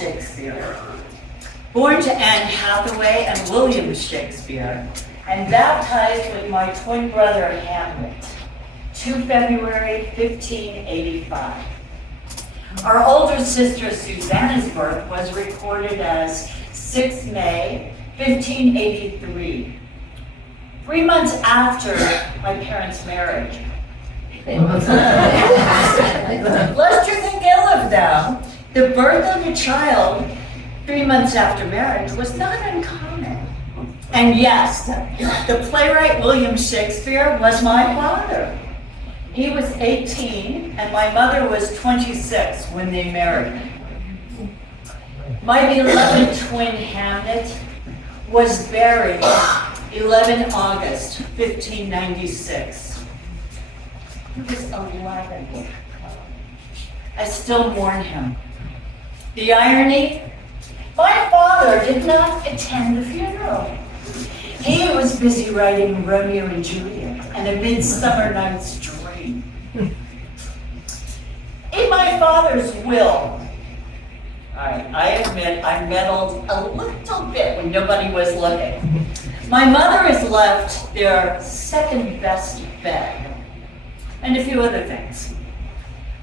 Shakespeare, born to Anne Hathaway and William Shakespeare, and baptized with my twin brother Hamlet, 2 February 1585. Our older sister Susanna's birth was recorded as 6 May 1583, 3 months after my parents' marriage. Lest you think ill of them, the birth of a child 3 months after marriage was not uncommon. And yes, the playwright William Shakespeare was my father. He was 18 and my mother was 26 when they married. My beloved twin Hamlet was buried 11 August 1596. He was 11. I still mourn him. The irony, my father did not attend the funeral. He was busy writing Romeo and Juliet and A Midsummer Night's Dream. In my father's will, I admit I meddled a little bit when nobody was looking. My mother is left their second best bed and a few other things.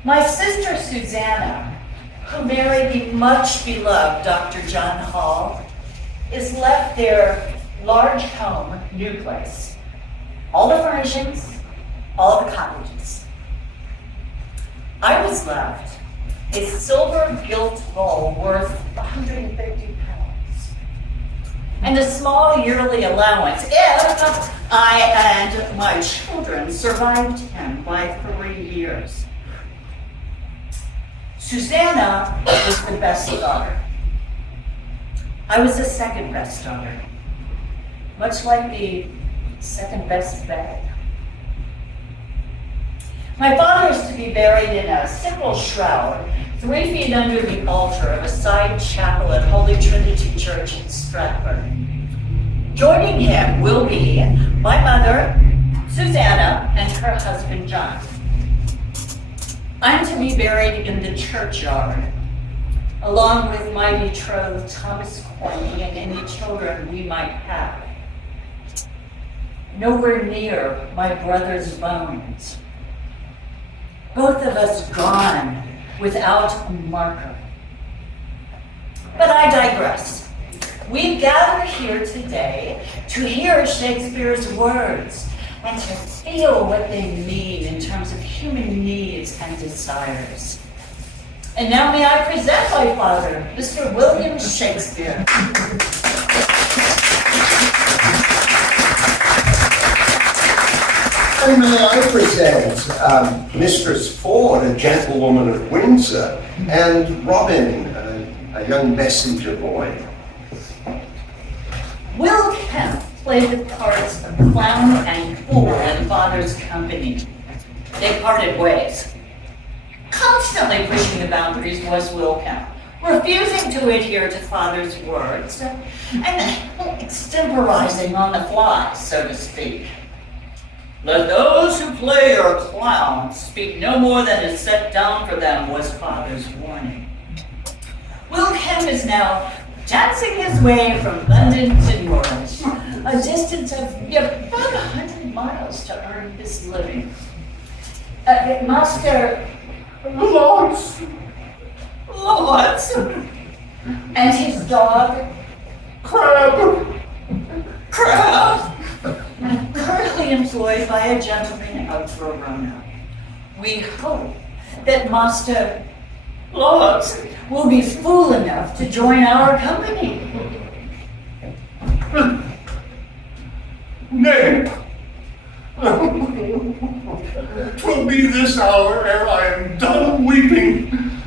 My sister Susanna, who married the much beloved Dr. John Hall, is left their large home, new place. All the furnishings, all the cottages. I was left a silver gilt bowl worth 150 pounds and a small yearly allowance if I and my children survived him by 3 years. Susanna was the best daughter. I was the second best daughter, much like the second best bed. My father is to be buried in a simple shroud, 3 feet under the altar of a side chapel at Holy Trinity Church in Stratford. Joining him will be my mother, Susanna, and her husband, John. I'm to be buried in the churchyard, along with my betrothed Thomas Corney and any children we might have. Nowhere near my brother's bones. Both of us gone without a marker. But I digress. We gather here today to hear Shakespeare's words and to feel what they mean in terms of human needs and desires. And now may I present my father, Mr. William Shakespeare. And may I present Mistress Ford, a gentlewoman of Windsor, and Robin, a young messenger boy. Will Kemp played the parts of clown and fool in Father's company. They parted ways. Constantly pushing the boundaries was Will Kemp, refusing to adhere to Father's words and extemporizing on the fly, so to speak. Let those who play or clown speak no more than is set down for them, was Father's warning. Will Kemp is now dancing his way from London to Norwich, a distance of about 100 miles to earn his living. Master Lawrence, and his dog, Crab, currently employed by a gentleman of Verona. We hope that Master Lawrence will be fool enough to join our company. Nay, 'twill be this hour ere I am done weeping.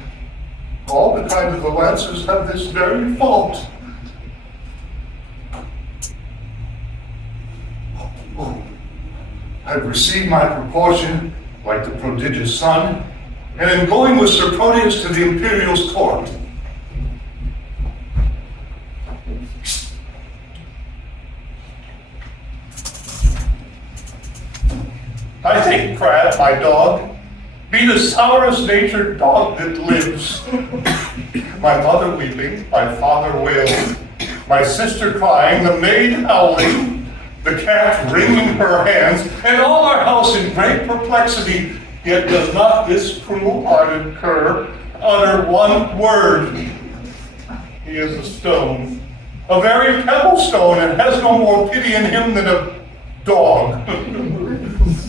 All the kind of the Lancers have this very fault. I've received my proportion, like the prodigious son, and am going with Sir Proteus to the Imperial's court. I think Crab, my dog, be the sourest natured dog that lives. My mother weeping, my father wailing, my sister crying, the maid howling, the cat wringing her hands, and all our house in great perplexity. Yet does not this cruel-hearted cur utter one word. He is a stone, a very pebble stone, and has no more pity in him than a dog.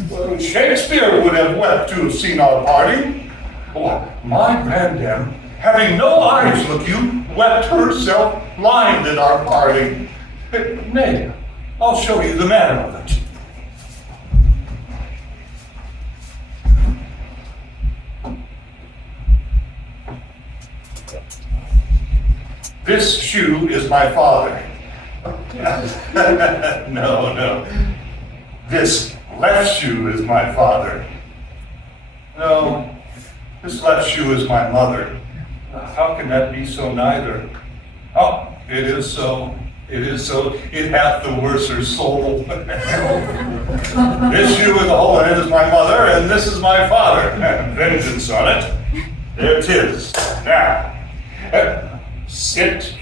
Well, Shakespeare would have wept to have seen our parting. Oh, my grandam, having no eyes, look you, wept herself blind at our parting. Nay, I'll show you the manner of it. This shoe is my father. No. This left shoe is my father. No, this left shoe is my mother. How can that be so neither? Oh, it is so. It is so. It hath the worser soul. This shoe with the hole in it is my mother, and this is my father. And vengeance on it. There 'tis. Now, sit.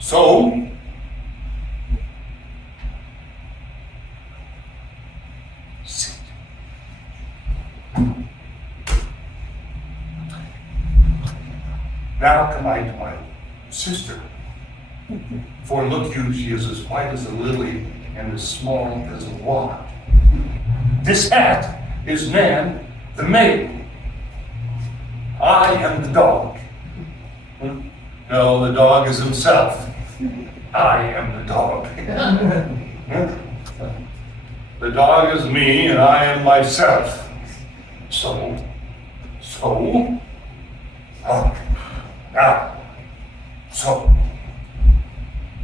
So, sit. Now come I to my sister. For look you, she is as white as a lily and as small as a wand. This hat is Nan, the maid. I am the dog. No, the dog is himself. I am the dog. The dog is me, and I am myself. So. Oh, now. So.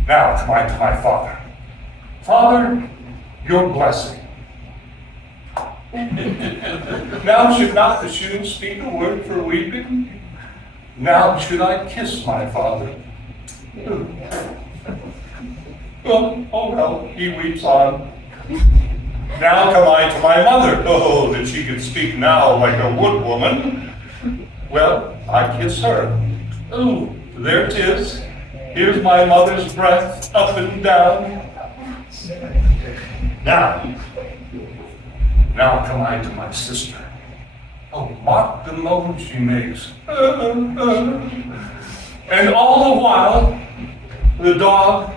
Now to my father. Father, your blessing. Now should not the shoe speak a word for weeping? Now should I kiss my father? Oh well, he weeps on. Now come I to my mother. Oh, that she could speak now like a wood woman. Well, I kiss her. Oh, there 'tis. Here's my mother's breath up and down. Now come I to my sister. Oh, mark the moan she makes. And all the while, the dog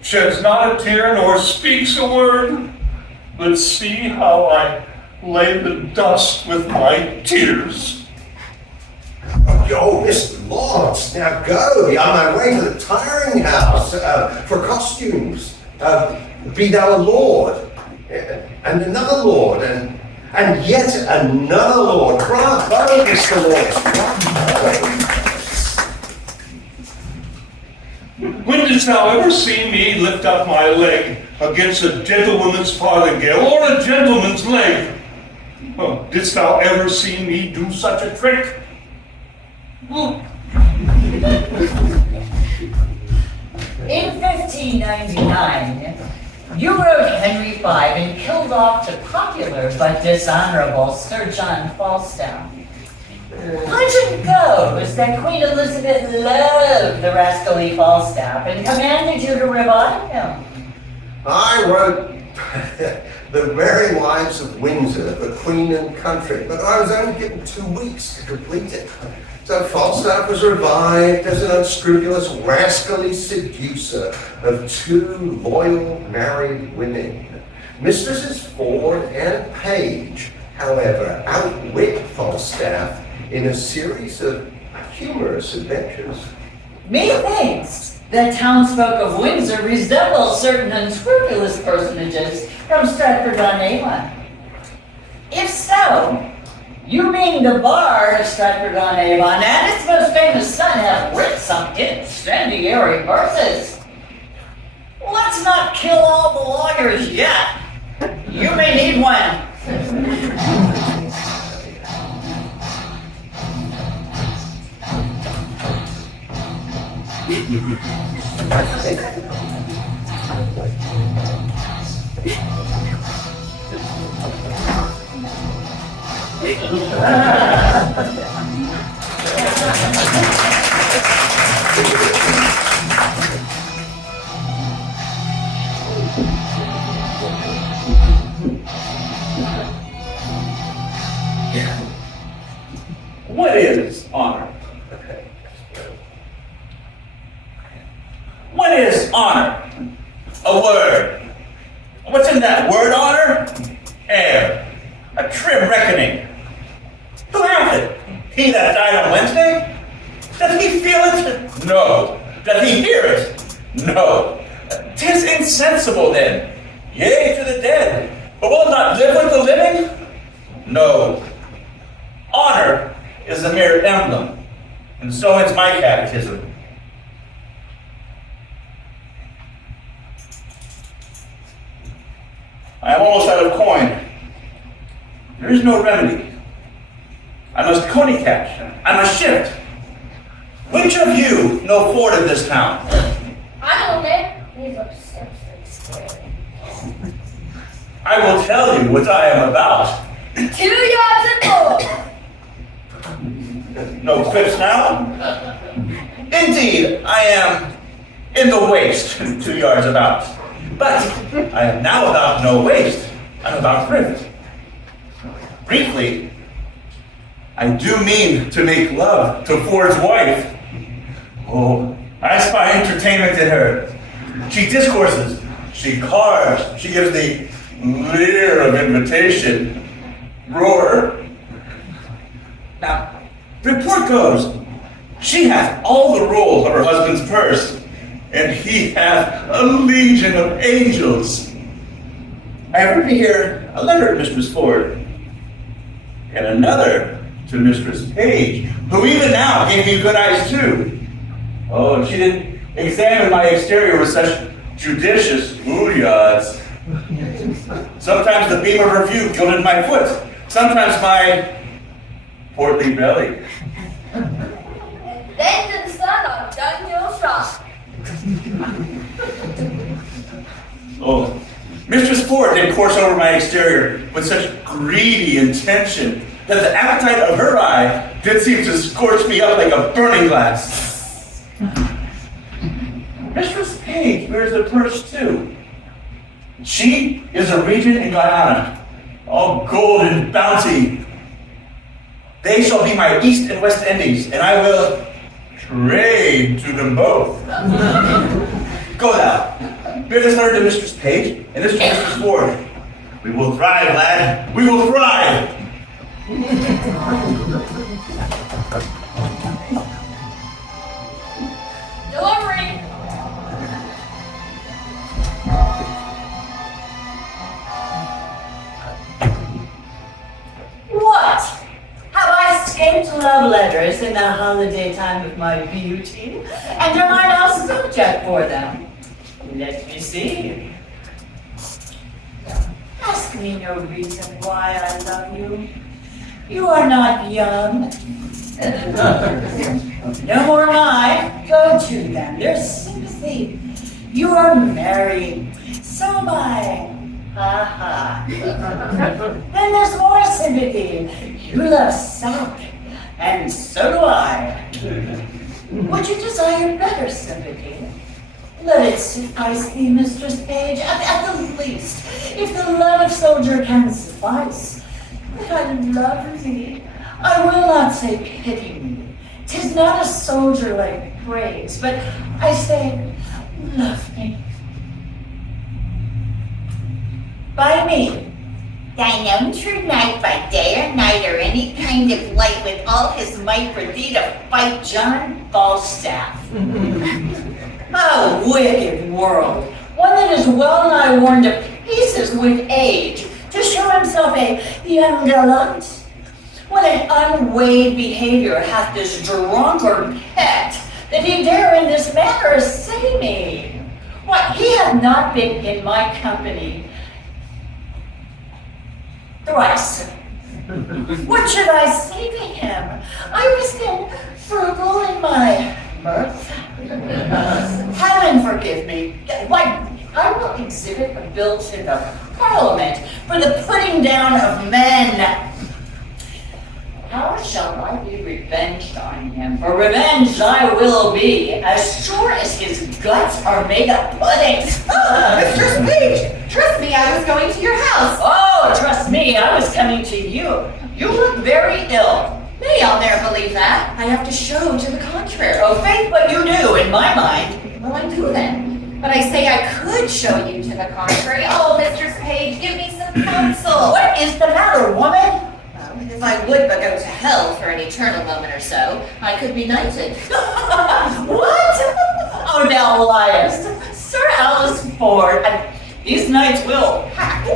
sheds not a tear nor speaks a word, but see how I lay the dust with my tears. Oh, Mr. Lords, now go. I'm on my way to the tiring house for costumes. Be thou a lord, and another lord, and yet another lord. Bravo, Mr. Lords. When didst thou ever see me lift up my leg against a gentlewoman's farthingale or a gentleman's leg? Oh, didst thou ever see me do such a trick? In 1599, you rode Henry V and killed off the popular but dishonorable Sir John Falstaff. Legend goes that Queen Elizabeth loved the rascally Falstaff and commanded you to revive him. I wrote The Merry Wives of Windsor, the Queen and Country, but I was only given 2 weeks to complete it. So Falstaff was revived as an unscrupulous, rascally seducer of 2 loyal married women. Mistresses Ford and Page, however, outwit Falstaff in a series of humorous adventures. Methinks the townsfolk of Windsor resemble certain unscrupulous personages from Stratford-on-Avon. If so, you mean the bard of Stratford-on-Avon and its most famous son have writ some incendiary verses. Let's not kill all the lawyers yet. You may need one. What is honor? What is honor? A word. What's in that word, honor? Air. A trim reckoning. Who hath it? He that died on Wednesday? Doth he feel it? No. Doth he hear it? No. 'Tis insensible then. Yea, to the dead. But will it not live with the living? No. Honor is a mere emblem. And so ends my catechism. I am almost out of coin. There is no remedy. I must coney catch. I must shift. Which of you know Ford of this town? I don't know. He's upset. I will tell you what I am about. 2 yards and more. No quips now? Indeed, I am in the waist, 2 yards about. But I am now about no waist. I'm about thrift. Briefly, I do mean to make love to Ford's wife. Oh, I spy entertainment in her. She discourses, she carves, she gives the leer of invitation. Roar. Now, report goes, she hath all the roll of her husband's purse, and he hath a legion of angels. I have written here a letter to Mistress Ford, and another to Mistress Page, who even now gave me good eyes too. Oh, and she didn't examine my exterior with such judicious ooh-yads. Sometimes the beam of her view gilded my foot, sometimes my portly belly. Then to the sun on dunghill shop. Oh, Mistress Ford did course over my exterior with such greedy intention that the appetite of her eye did seem to scorch me up like a burning glass. Mistress Page wears a purse too. She is a regent in Guyana, all gold and bounty. They shall be my East and West Indies, and I will trade to them both. Go thou, bear this letter to Mistress Page, and this to Mistress Ford. We will thrive, lad. We will thrive. Delivery. What? Have I escaped love letters in the holiday time of my beauty? And am I now subject for them? Let me see. Ask me no reason why I love you. You are not young. No more am I. Go to them. There's sympathy. You are married. So am I. Ha ha. Then there's more sympathy. You love sack. And so do I. Would you desire better sympathy? Let it suffice thee, Mistress Page, at the least, if the love of soldier can suffice. But I love thee. I will not say pity me. 'Tis not a soldier-like praise, but I say, love me. By me. Thine own true knight by day or night or any kind of light with all his might for thee to fight John Falstaff. A wicked world, one that is well nigh worn to pieces with age, to show himself a young gallant. What an unweighed behavior hath this drunkard pet, that he dare in this manner assay me? What, he hath not been in my company thrice. What should I say to him? I was then frugal in my mirth. Heaven forgive me. Why, I will exhibit a bill to the Parliament for the putting down of men. How shall I be revenged on him? For revenge I will be, as sure as his guts are made of pudding. Mistress Page, trust me, I was going to your house. Oh, trust me, I was coming to you. You look very ill. Nay, I'll never believe that. I have to show to the contrary. Oh, faith, but you do, in my mind. Well, I do then. But I say I could show you to the contrary. Oh, Mistress Page, give me some counsel. What is the matter, woman? If I would but go to hell for an eternal moment or so, I could be knighted. What? Oh, thou liest. Sir Alice Ford, these knights will hack,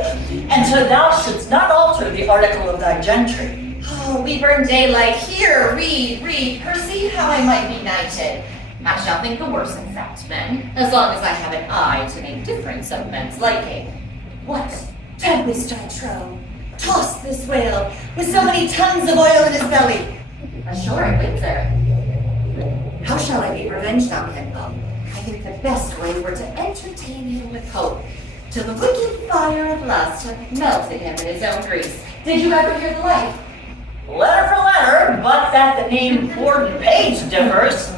and so thou shouldst not alter the article of thy gentry. Oh, we burn daylight. Here, read, perceive how I might be knighted. I shall think the worse in fact, men, as long as I have an eye to make difference of men's liking. What? Tempest I trow. Toss this whale with so many tons of oil in his belly. Ashore at Windsor. How shall I be revenged on him? I think the best way were to entertain him with hope, till the wicked fire of lust hath melted him in his own grease. Did you ever hear the like? Letter for letter, but that the name Ford and Page differs.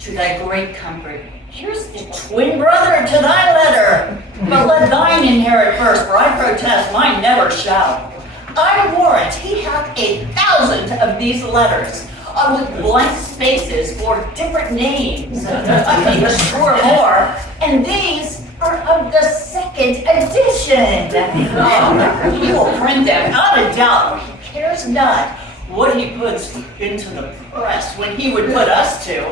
To thy great comfort, here's the twin brother to thy letter. But let thine inherit first, for I protest mine never shall. I warrant he hath 1,000 of these letters, with blank spaces for different names. I think a score more, and these are of the second edition. He will print them, not a doubt, for he cares not what he puts into the press when he would put us to. Ew!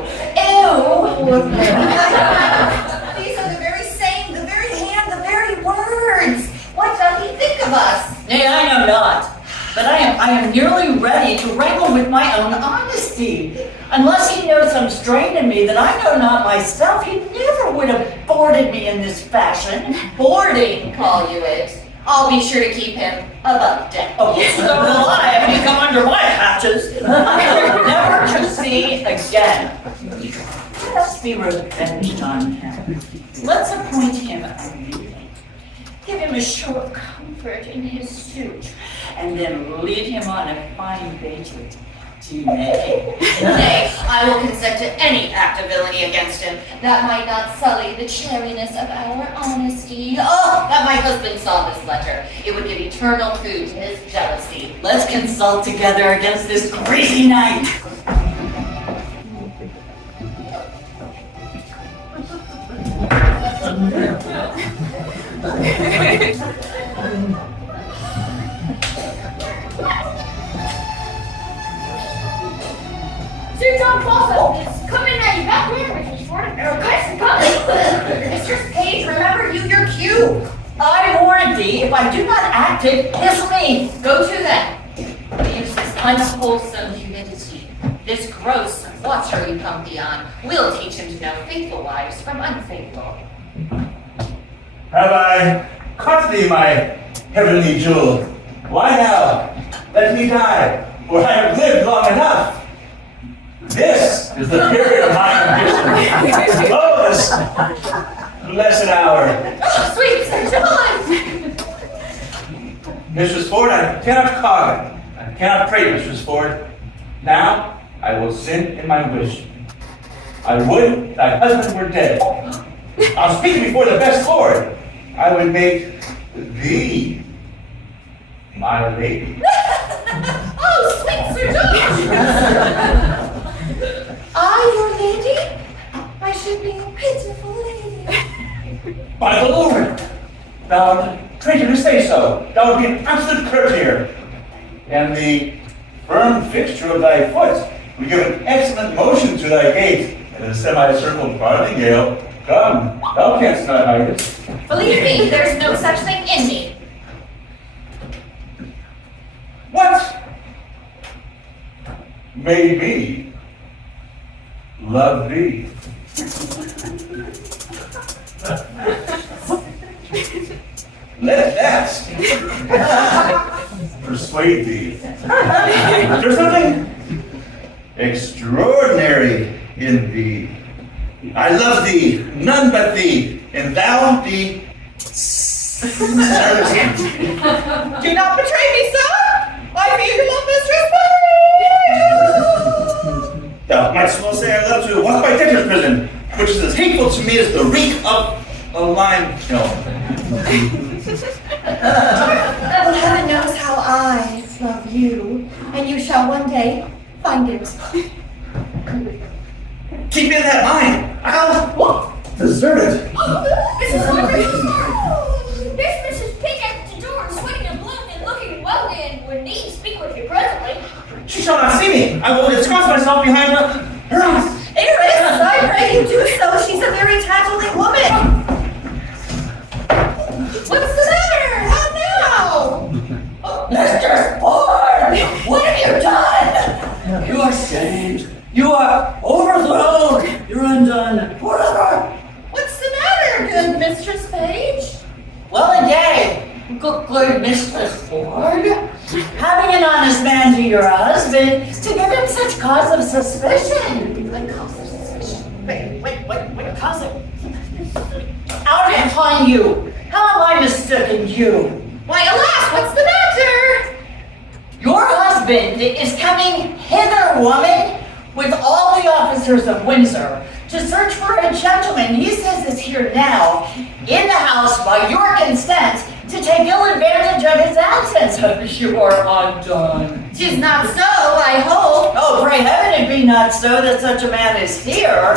These are the very same, the very hand, the very words. What doth he think of us? Nay, I know not. But I am nearly ready to wrangle with my own honesty. Unless he knows some strain in me that I know not myself, he never would have boarded me in this fashion. Boarding, call you it. I'll be sure to keep him above deck. Oh, so will I if you come under my hatches. Never to see again. Let's be revenged on him. Let's appoint him a meeting. Give him a show of comfort in his suit, and then lead him on a fine banquet. Nay. Nay, I will consent to any act of villainy against him that might not sully the chariness of our honesty. Oh, that my husband saw this letter. It would give eternal food to his jealousy. Let's consult together against this crazy knight. Sir John Fawcett is coming at you back there, Mrs. Ford. Guys, coming. Mistress Page, remember your cue. I warrant thee, if I do not act it, kiss me. Go to them. Use this unwholesome humidity, this gross water you come beyond. We'll teach him to know faithful wives from unfaithful. Have I caught thee, my heavenly jewel? Why now? Let me die, for I have lived long enough. This is the period of my ambition. Oh, this blessed hour. Oh, sweet Sir John! Mistress Ford, I cannot carve it. I cannot pray, Mistress Ford. Now, I will sin in my wish. I would thy husband were dead. I'll speak before the best Lord. I would make thee my lady. Oh, sweet Sir John! I, your lady? I should be a pitiful lady. By the Lord, thou art traitor to say so. Thou art an absolute courtier. And the firm fixture of thy foot would give an excellent motion to thy gait in a semicircle farthingale. Come, thou canst not hide it. Believe me, there's no such thing in me. What? Made me love thee. Let that persuade thee. There's something extraordinary in thee. I love thee, none but thee. and thou be servant. Do not betray me, sir! I fear your love, mistress. Thou mightst well say I love to walk by debtor's prison, which is as hateful to me as the reek of a lime kiln. Well, heaven knows how I love you, and you shall one day find it. Keep in that mind. I'll desert it. Mrs. Humphrey! There's Mrs. Pig at the door, sweating and blood and looking well, and would need to speak with you presently. She shall not see me. I will ensconce myself behind her eyes. Eris, I pray you do so. She's a very tattling woman. What's the matter? How now? Mistress Ford, what have you done? You are shamed. You are overthrown. You're undone forever. What's the matter, good Mistress Page? Well, again, good Mistress Ford, having an honest man to your husband to give him such cause of suspicion. What cause of suspicion? What cause of? Out upon you. How have I mistaken you? Why, alas, what's the matter? Your husband is coming hither, woman, with all the officers of Windsor to search for a gentleman he says is here now, in the house by your consent, to take ill advantage of his absence. You are undone. 'Tis not so, I hope. Oh, pray heaven it be not so that such a man is here.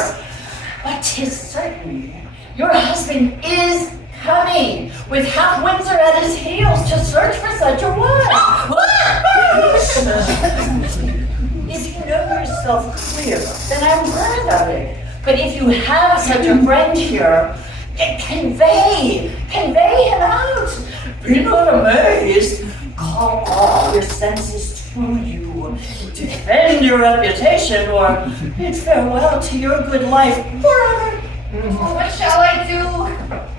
But 'tis certain your husband is coming with half Windsor at his heels to search for such a one. If you know yourself clear, then I'm glad of it. But if you have such a friend here, then convey him out. Be not amazed. Call all your senses to you. Defend your reputation or bid farewell to your good life forever. Oh, what shall I do?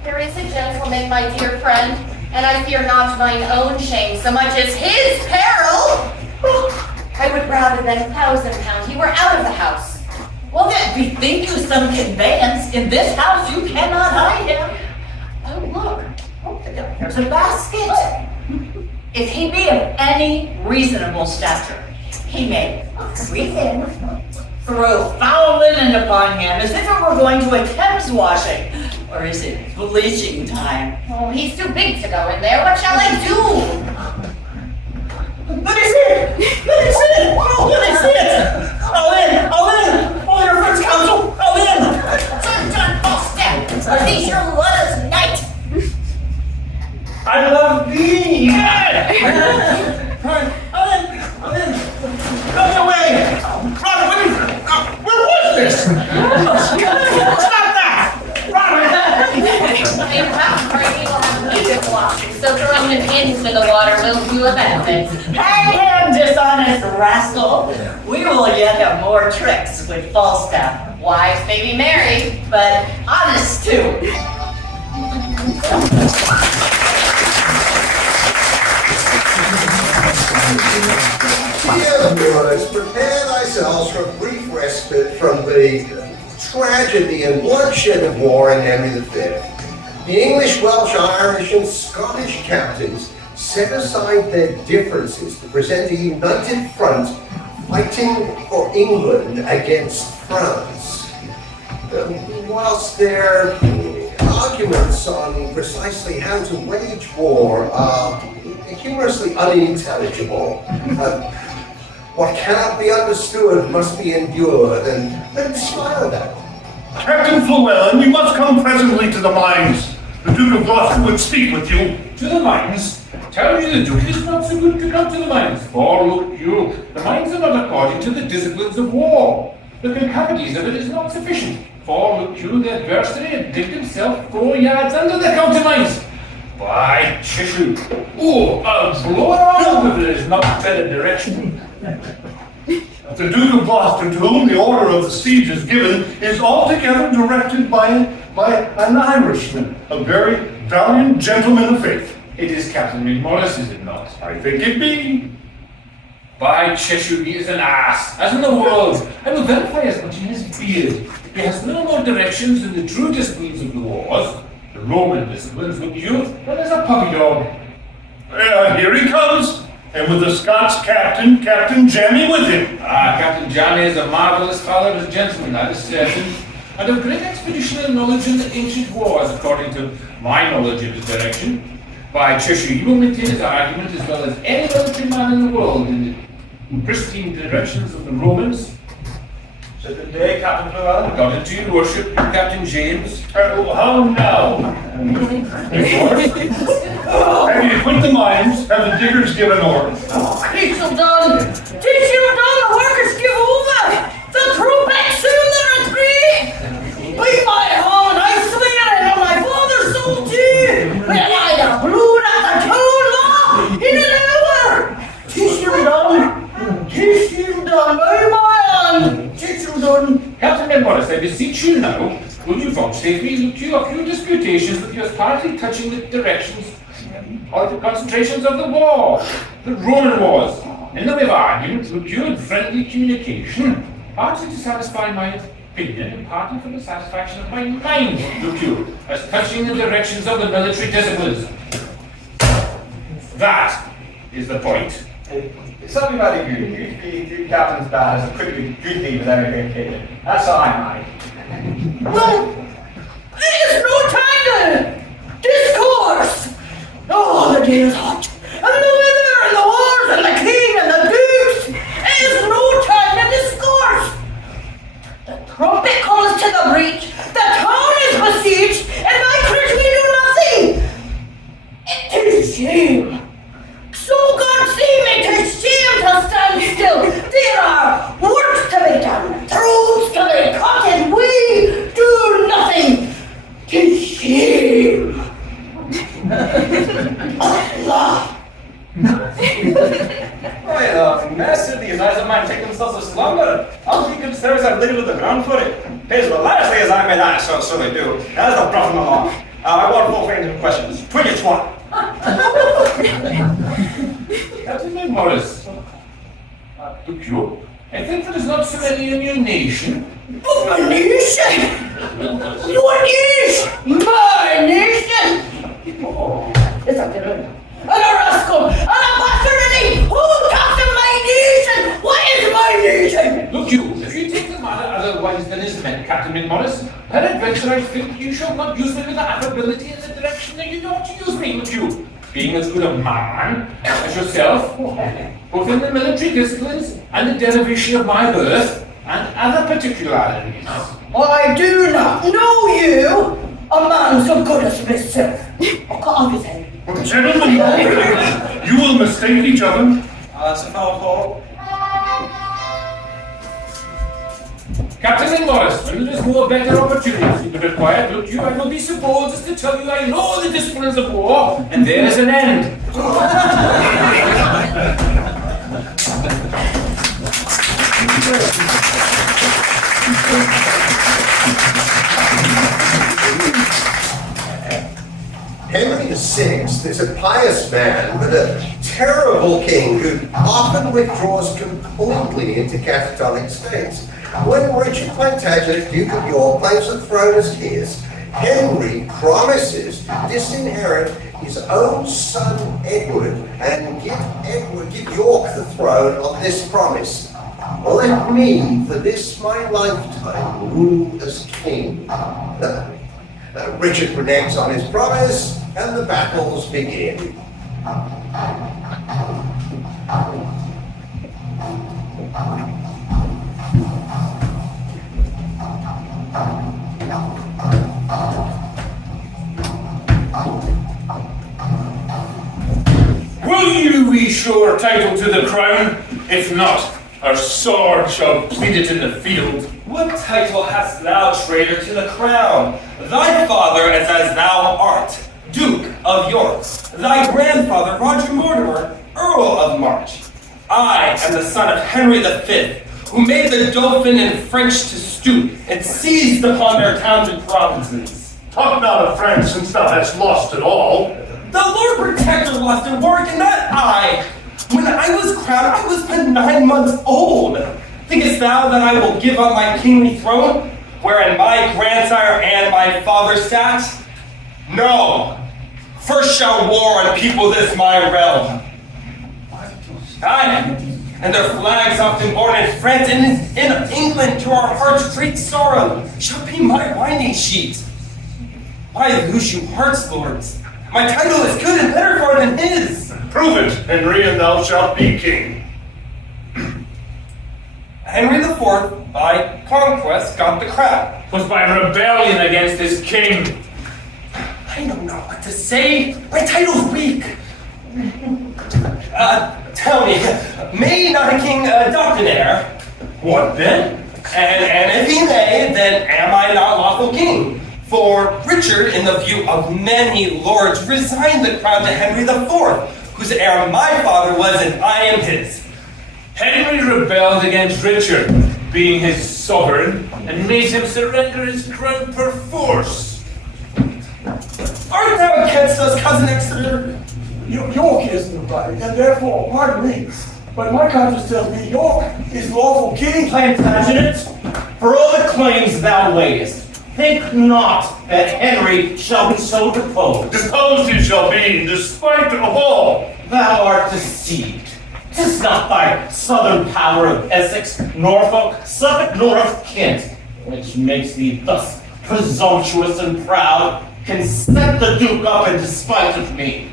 There is a gentleman, my dear friend, and I fear not mine own shame so much as his peril. I would rather than £1,000 he were out of the house. Well then, bethink you some conveyance. In this house you cannot hide him. Oh look, there's a basket. If he be of any reasonable stature, he may creep in, throw foul linen upon him as if it were going to a Thames washing. Or is it bleaching time? Oh, he's too big to go in there. What shall I do? Let me see it! Let me see it! Oh, let me see it! I'll in! Oh, your friend's counsel! I'll in! Done, false step. Are these your letters, knight? I love thee. I'll in! Go away. Run, where was this? Stop that! Run! In fact, Frankie will have music washing, so throwing him into the water will do a benefit. Hang him, dishonest rascal! We will yet have more tricks with Falstaff. Wives may be married. But honest too. Dear viewers, prepare thyselves for a brief respite from the tragedy and bloodshed of war in Henry V. The English, Welsh, Irish, and Scottish captains set aside their differences to present a united front fighting for England against France. Whilst their arguments on precisely how to wage war are humorously unintelligible, what cannot be understood must be endured and then smiled at. Captain Llewellyn, you must come presently to the mines. The Duke of Gloucester would speak with you. To the mines? Tell you the Duke is not so good to come to the mines. For look you, the mines are not according to the disciplines of war. The concavities of it is not sufficient. For look you, the adversary had digged himself 4 yards under the counter mines. By Chishu! Oh, I'll blow it all if there is not better direction. The Duke of Gloucester, to whom the order of the siege is given, is altogether directed by an Irishman, a very valiant gentleman of faith. It is Captain McMorris, is it not? I think it be. By Cheshire, he is an ass, as in the world. I will verify as much in his beard. He has no more directions than the true disciplines of the wars. Roman disciplines, look you, well, there's a puppy dog. Here he comes, and with the Scots captain, Captain Jammy with him. Captain Johnny is a marvelous father and gentleman, that is certain, and of great expeditional knowledge in the ancient wars, according to my knowledge of his direction. By Cheshire, you will maintain his argument as well as any military man in the world in the pristine directions of the Romans. So good day, Captain Llewellyn. Got into your worship, Captain James. How now? Have you quit the mines? Have the diggers given orders? Teachel done! Teachel done! The workers give over! The trumpet soon the retreat! By my hand, I swear it on my father's soul too! Well, I'd have blown at the town law in an hour! Teachel done! Teachel done! By my hand! Teachel done! Captain Morris, I beseech you now, will you vouchsafe me look you a few disputations with your party touching the directions or the concentrations of the war, the Roman wars, in the way of argument, look you in friendly communication, partly to satisfy my opinion and partly for the satisfaction of my mind, look you, as touching the directions of the military disciplines. That is the point. It's something about a good captain's bad as a quickly good lead with everything kid. That's all I'm like. Well, there's no time to discourse! Oh, the day is hot, and the weather, and the wars, and the king, and the dukes! There's no time to discourse! The trumpet calls to the breach, the town is besieged, and my crew we do nothing! It is shame! So God save me, 'tis shame to stand still! There are works to be done, throats to be cut, and we do nothing! 'Tis shame! Allah! Well, master, these eyes of mine take themselves a slumber. All the good service I've laid with the ground for it. Pays the last day as I may die, so they do. That is the prophet of Allah. I want full range of questions. 21. Captain Morris, look you, I think there is not so many in your nation. Oh, my nation! What is my nation? It's a villain, and a rascal, and a bastard! Who talks of my nation? What is my nation? Look you, if you take the matter otherwise than is meant, Captain Morris, peradventure I think you shall not use me with the affability in the direction that you ought to use me, look you. Being as good a man as yourself, both in the military disciplines and the derivation of my birth, and other particularities. I do not know you, a man so good as myself. I'll cut off his head. Gentlemen, you will mistake each other. That's a foul call. Captain Morris, when there is more better opportunity to require, look you, I will be supposed as to tell you I know the disciplines of war, and there is an end. Henry VI is a pious man, but a terrible king who often withdraws completely into catatonic states. When Richard Plantagenet, Duke of York, claims the throne as his, Henry promises to disinherit his own son Edward and give York the throne on this promise. Let me, for this my lifetime, rule as king. Richard reneges on his promise, and the battles begin. Will you restore title to the crown? If not, our sword shall plead it in the field. What title hast thou, traitor, to the crown? Thy father is as thou art, Duke of York. Thy grandfather, Roger Mortimer, Earl of March. I am the son of Henry V, who made the Dauphin and French to stoop and seized upon their towns and provinces. Talk not of France, since thou hast lost it all. The Lord Protector lost in Warwick, and not I. When I was crowned, I was but 9 months old. Thinkest thou that I will give up my kingly throne, wherein my grandsire and my father sat? No! First shall war unpeople this my realm. Aye, and their flags often borne in France and in England to our heart's great sorrow shall be my winding sheet. Why lose you hearts, lords? My title is good and better far than his. Prove it, Henry, and thou shalt be king. Henry IV, by conquest, got the crown. 'Twas by rebellion against his king. I don't know what to say. My title's weak. Tell me, may not a king adopt an heir? What then? And if he may, then am I not lawful king? For Richard, in the view of many lords, resigned the crown to Henry IV, whose heir my father was and I am his. Henry rebelled against Richard, being his sovereign, and made him surrender his crown perforce. Art thou against us, cousin Exeter? York is the right, and therefore, pardon me, but my conscience tells me York is lawful king. Plantagenet, for all the claims thou layest, think not that Henry shall be so deposed. Deposed he shall be, despite of all. Thou art deceived. 'Tis not thy southern power of Essex, Norfolk, Suffolk, nor of Kent, which makes thee thus presumptuous and proud, can set the Duke up in despite of me.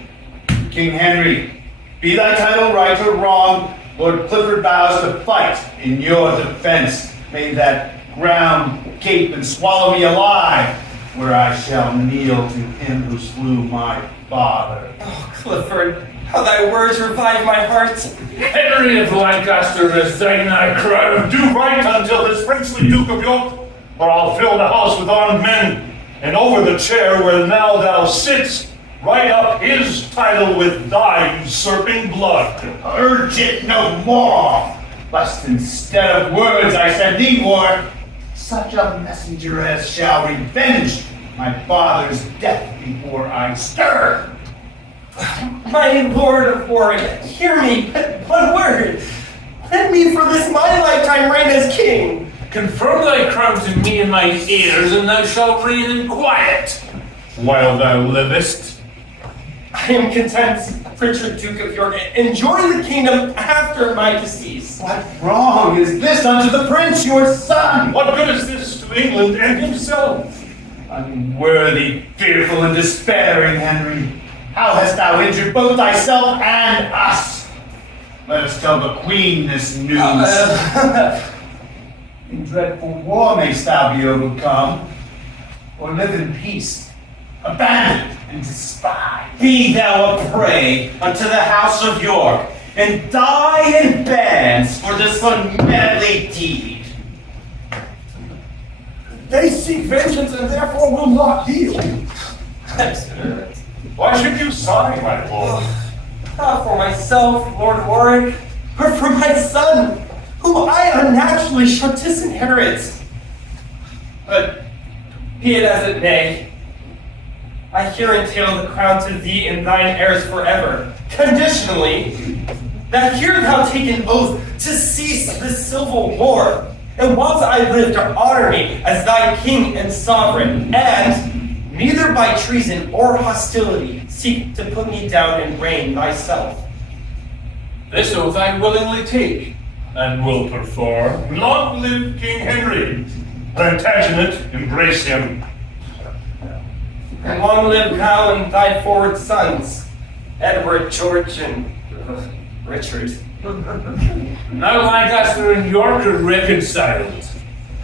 King Henry, be thy title right or wrong, Lord Clifford vows to fight in your defense. May that ground gape and swallow me alive, where I shall kneel to him who slew my father. Oh, Clifford, how thy words revive my heart. Henry of Lancaster, resign thy crown. Do right until this princely Duke of York, or I'll fill the house with armed men, and over the chair where now thou sitst, write up his title with thy usurping blood. Urge it no more, lest instead of words I send thee word, such a messenger as shall revenge my father's death before I stir. My lord of Warwick, hear me, but one word. Let me for this my lifetime reign as king. Confirm thy crown to me and my ears, and thou shalt reign in quiet. While thou livest, I am content, Richard, Duke of York, enjoy the kingdom after my decease. What wrong is this unto the prince, your son? what good is this to England and himself? Unworthy, fearful, and despairing Henry, how hast thou injured both thyself and us? Let us tell the queen this news. In dreadful war mayst thou be overcome, or live in peace, abandoned and despised. Be thou a prey unto the house of York, and die in bands for this unmanly deed. They seek vengeance and therefore will not yield. Exeter. Why should you sigh, my lord? Not for myself, Lord Warwick, or for my son, whom I unnaturally shall disinherit. But be it as it may, I here entail the crown to thee and thine heirs forever, conditionally, that here thou take an oath to cease this civil war, and whilst I live to honor me as thy king and sovereign, and neither by treason or hostility seek to put me down and reign thyself. This oath I willingly take, and will perform. Long live King Henry. Plantagenet, embrace him. And long live thou and thy forward sons, Edward, George, and Richard. Now Lancaster and York are reconciled.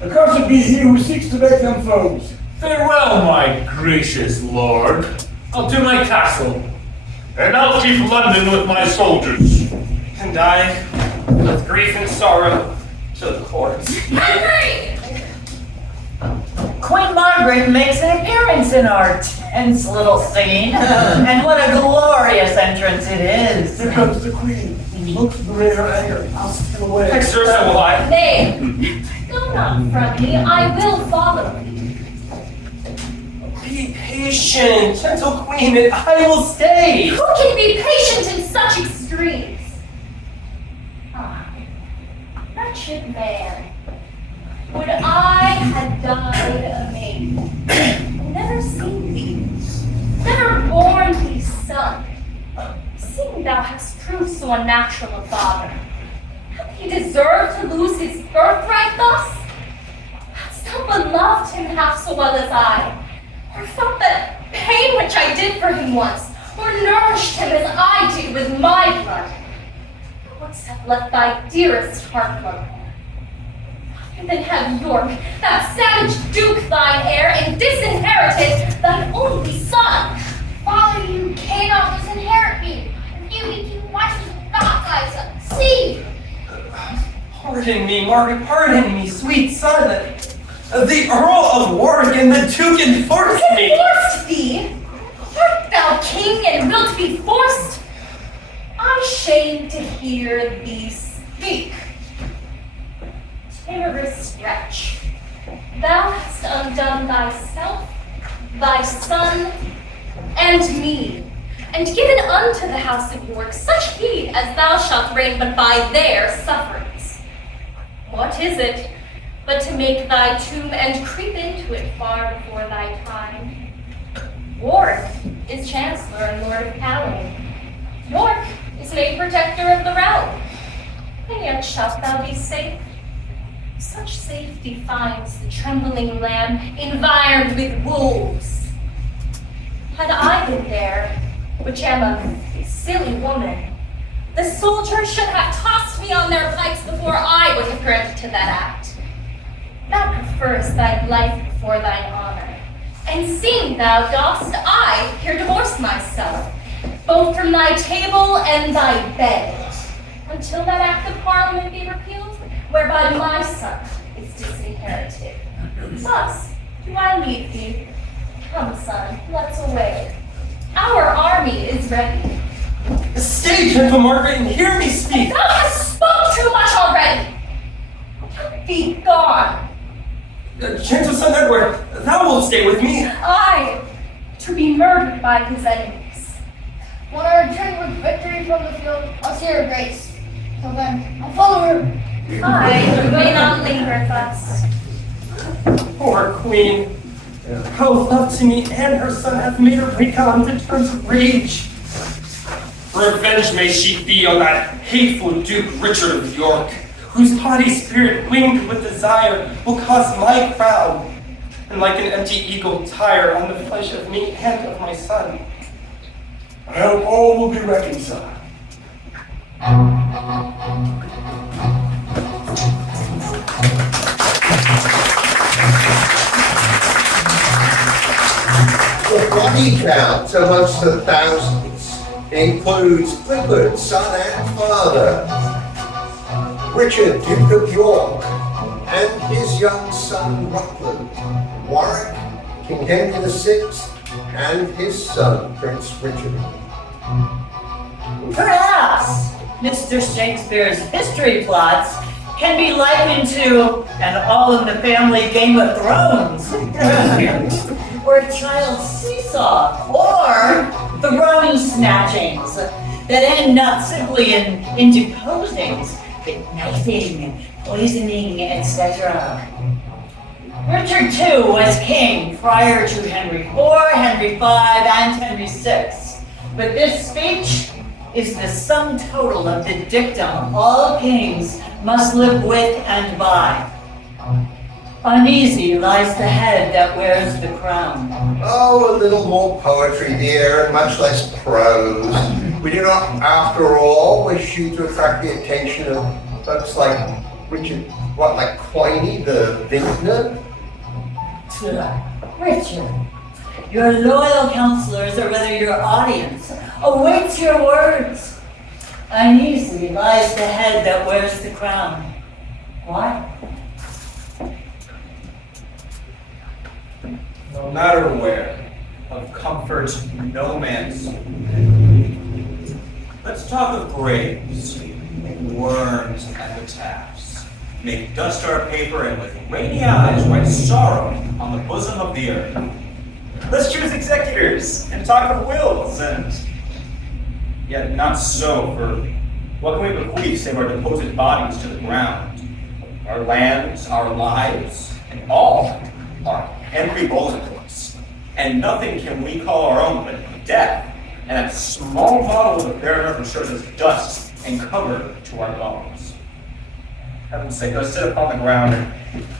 Accursed be he who seeks to make them foes. Farewell, my gracious lord. I'll to my castle. And I'll keep London with my soldiers. And I, with grief and sorrow, to the court. Henry! Queen Margaret makes an appearance in our tense little scene. And what a glorious entrance it is. Here comes the queen. Look to the rear her anger. I'll steal away. Exeter, so will I. Nay, go not from me. I will follow. Be patient, gentle queen, and I will stay. Who can be patient in such extremes? Ah, wretched man. Would I had died a maid, and never seen thee. so unnatural a father? Had he deserved to lose his birthright thus? Had someone loved him half so well as I, or felt that pain which I did for him once, or nourished him as I did with my blood, thou wouldst have let thy dearest heart love him. Rather than have York, that savage duke, thine heir, and disinherited thine only son. Father, you cannot disinherit me. If you be too much to not thy son. See! Pardon me, Margaret, pardon me, sweet son. The Earl of Warwick and the Duke enforced me. Enforced thee? Art thou king and wilt be forced? I shame to hear thee speak. Timorous wretch, thou hast undone thyself, thy son, and me, and given unto the house of York such heed as thou shalt reign but by their sufferance. What is it but to make thy tomb and creep into it far before thy time? Warwick is Chancellor and Lord of Calais. York is made Protector of the realm. And yet shalt thou be safe? Such safety finds the trembling lamb environed with wolves. Had I been there, which am a silly woman, the soldiers should have tossed me on their pikes before I would have granted to that act. Thou preferst thy life before thine honor, and seeing thou dost, I here divorce myself, both from thy table and thy bed, until that act of Parliament be repealed, whereby my son is disinherited. Thus do I leave thee. Come, son, let's away. Our army is ready. Stay, gentle Margaret, and hear me speak. Thou hast spoke too much already. Be gone. Gentle son Edward, thou wilt stay with me. I, to be murdered by his enemies. When I return with victory from the field, I'll see her grace. Till then, I'll follow her. I may not linger thus. Poor queen. How love to me and her son hath made her break out into terms of rage. Revenge may she be on that hateful Duke Richard of York, whose haughty spirit, winged with desire, will cause my crown, and like an empty eagle tire on the flesh of me and of my son. I hope all will be reconciled. The body count amongst the thousands includes Clifford, son and father, Richard, Duke of York, and his young son Rutland, Warwick, King Henry VI, and his son Prince Richard. Perhaps Mr. Shakespeare's history plots can be likened to an All in the Family Game of Thrones, or a child's seesaw, or the throne snatchings that end not simply in deposings, but knifing, poisoning, etc. Richard II was king prior to Henry IV, Henry V, and Henry VI. But this speech is the sum total of the dictum all kings must live with and by. Uneasy lies the head that wears the crown. Oh, a little more poetry, dear, and much less prose. We do not, after all, wish you to attract the attention of folks like Richard, like Quiney, the vintner? Richard, your loyal counselors, or rather your audience, awaits your words. Uneasy lies the head that wears the crown. Why? No matter where, of comfort no man's. Let's talk of graves, worms, and the taps. Make dust our paper, and with rainy eyes write sorrow on the bosom of the earth. Let's choose executors, and talk of wills, and yet not so, for what can we bequeath save our deposed bodies to the ground? Our lands, our lives, and all are Henry Bolingbroke's, and nothing can we call our own but death, and that small bottle of the bare earth which shows us dust and cover to our bones. Heaven's sake, go sit upon the ground and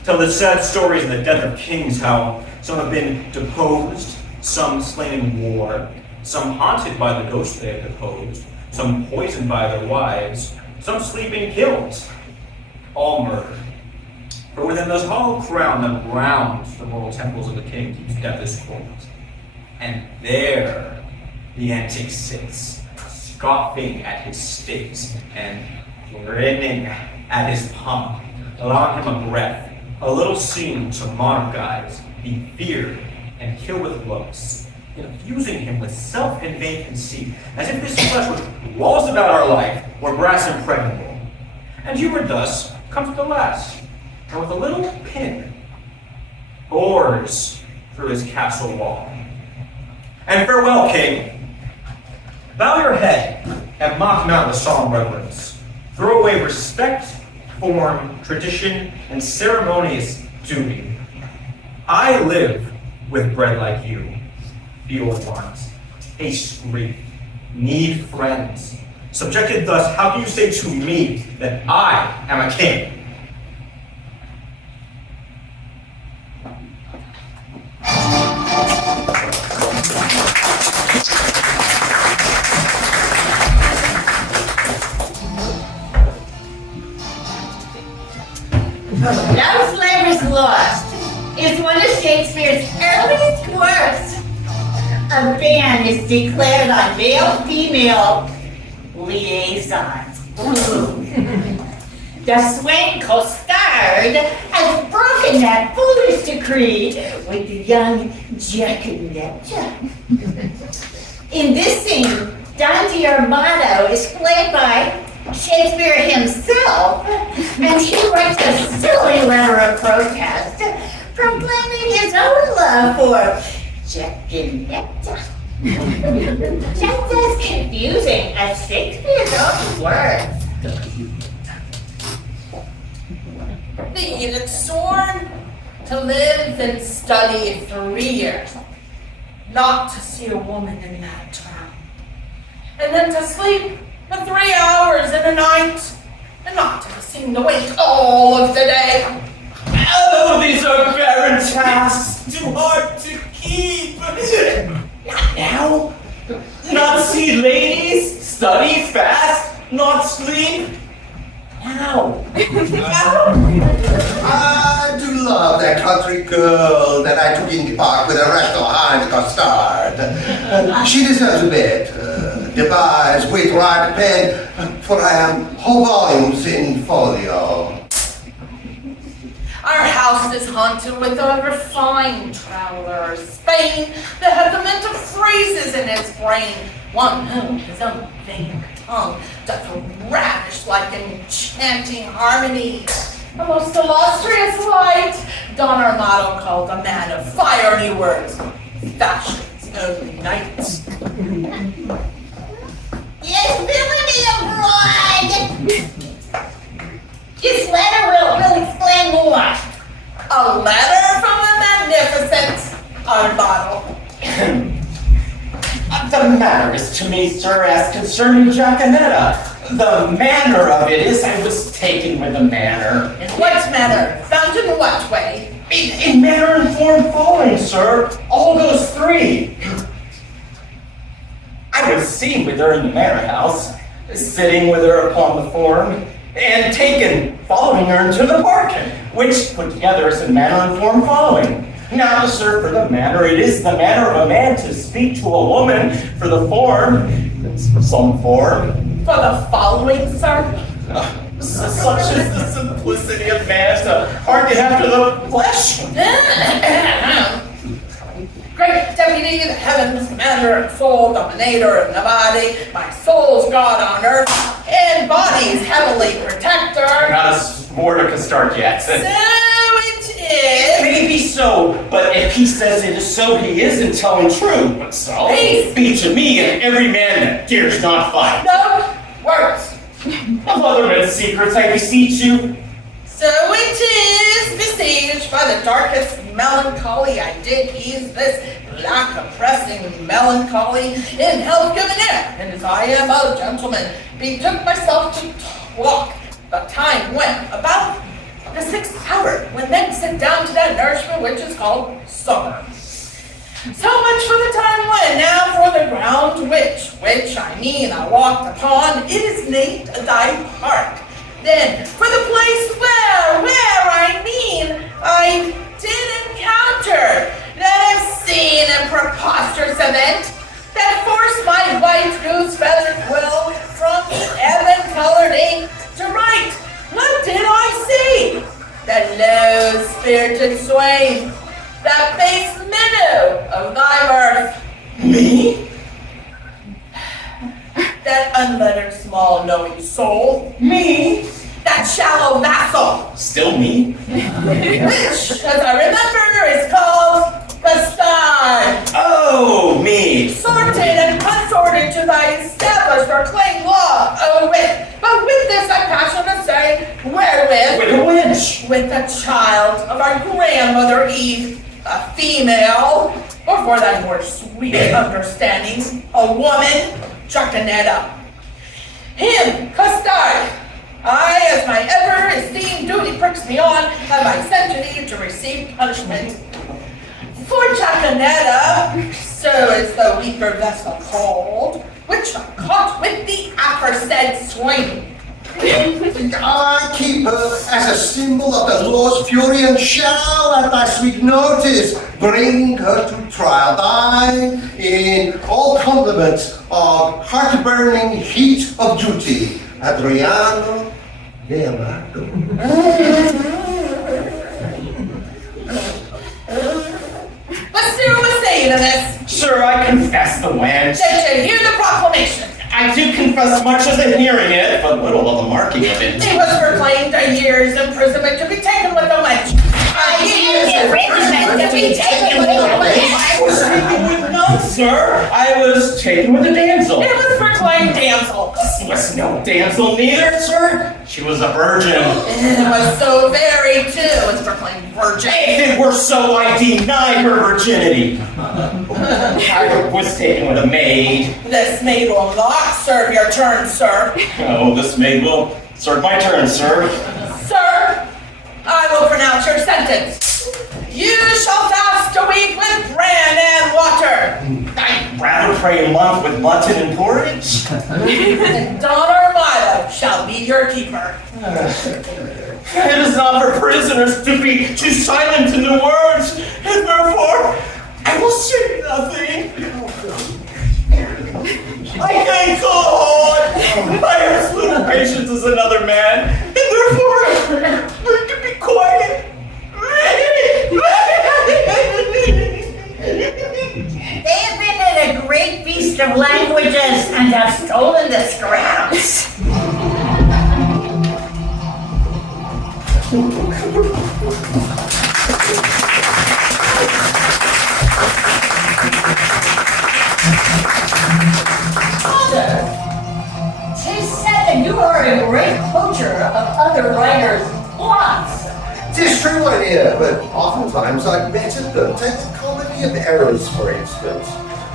tell the sad stories of the death of kings, how some have been deposed, some slain in war, some haunted by the ghosts they have deposed, some poisoned by their wives, some sleeping killed, all murdered. For within this hollow crown that rounds the mortal temples of the king keeps death his court. And there the antic sits, scoffing at his stakes and grinning at his pomp, allowing him a breath, a little seem to monarchize, be feared, and kill with looks, infusing him with self and vain conceit, as if this flesh which walls about our life were brass impregnable. And humor thus comes to the last, and with a little pin bores through his castle wall. And farewell, king. Bow your head and mock not with solemn reverence. Throw away respect, form, tradition, and ceremonious duty. I live with bread like you, feel want, taste grief, need friends. Subjected thus, how do you say to me that I am a king? No Slaver's Lost is one of Shakespeare's earliest works. A ban is declared on male-female liaisons. The swain Costard has broken that foolish decree with the young Giaconetta. In this scene, Don Giarmano is played by Shakespeare himself, and he writes a silly letter of protest proclaiming his own love for Giaconetta. Just as confusing as Shakespeare's own words. The edict sworn to live and study 3 years, not to see a woman in that town, and then to sleep for 3 hours in a night, and not to be seen awake all of the day. Oh, these are barren tasks, too hard to keep. Not now. Not see ladies, study, fast, not sleep. Now. I do love that country girl that I took in the park with a restaurant costard. She deserves a bit. Devise with right pen, for I am whole volumes in folio. Our house is haunted with a refined traveler, Spain, that has the mental phrases in its brain, one whom his own vain tongue doth ravish like enchanting harmony. The most illustrious light, Don Armado called a man of fiery words, fashion's own knight. Yes, villainy abroad! This letter will explain more. A letter from the magnificent Armado. The matter is to me, sir, as concerning Giaconetta. The manner of it is I was taken with a manner. In what manner? Found in what way? In manner and form following, sir. All those 3. I was seen with her in the manor house, sitting with her upon the form, and taken, following her into the park, which put together is a manner and form following. Now, sir, for the manner, it is the manner of a man to speak to a woman. For the form, it's some form. For the following, sir? Such is the simplicity of man to hearken after the flesh. Great deputy, the heavens, matter and soul, dominator of the body, my soul's God on earth, and body's heavenly protector. Not a word of Costard yet. So it is. Maybe so, but if he says it is so, he isn't telling true. But so be to me and every man that dares not fight. No words. Of other men's secrets, I beseech you. So it is, besieged by the darkest melancholy, I did ease this black oppressing melancholy in health given air, and since I am a gentleman, betook myself to walk. The time went about the 6th hour, when men sit down to that nourishment which is called supper. So much for the time when. Now for the ground which I mean I walked upon, it is named thy park. Then for the place where I mean I did encounter that obscene and preposterous event that forced my white goose feather quill from ebon-colored ink to write. What did I see? That low-spirited swain, that base minnow of thy mirth. Me? That unlettered small knowing soul. Me? That shallow vassal. Still me? Which, as I remember, is called Bastard. Oh, me. Sorted and consorted to thy established or claimed law. Oh, but with this I passion to say, wherewith? With which? With the child of our grandmother Eve, a female, or for thy more sweet understanding, a woman, Chacanetta. Him, Custard. I, as my ever-esteemed duty pricks me on, have I sent to thee to receive punishment. For Chacanetta, so is the weaker vessel called, which I caught with the aforesaid swing. I keep her as a symbol of the Lord's fury and shall, at thy sweet notice, bring her to trial. Thine, in all compliments of heart-burning heat of duty, Adriano Leonardo. What's Cyril was saying to this? Sir, I confess the wench. Did you hear the proclamation? I do confess much of the hearing it, but little of the marking of it. He was proclaimed a year's imprisonment to be taken with the wench. A year's imprisonment to be taken with the wench. I was taken with none, sir. I was taken with a damsel. It was proclaimed damsel. She was no damsel neither, sir. She was a virgin. It was so very too. It was proclaimed virgin. If it were so, I denied her virginity. I was taken with a maid. This maid will not serve your turn, sir. Oh, this maid will serve my turn, sir. Sir, I will pronounce your sentence. You shall fast a week with bran and water. I'd rather pray a month with mutton and porridge. And Donner Milo shall be your keeper. It is not for prisoners to be too silent in the words, and therefore I will say nothing. I thank God. I have as little patience as another man, and therefore I can be quiet. They have been at a great feast of languages and have stolen the scraps. Father, 'tis said that you are a great poacher of other writers' plots. 'Tis true, my dear, but oftentimes I bettered them. Take the comedy of errors, for instance.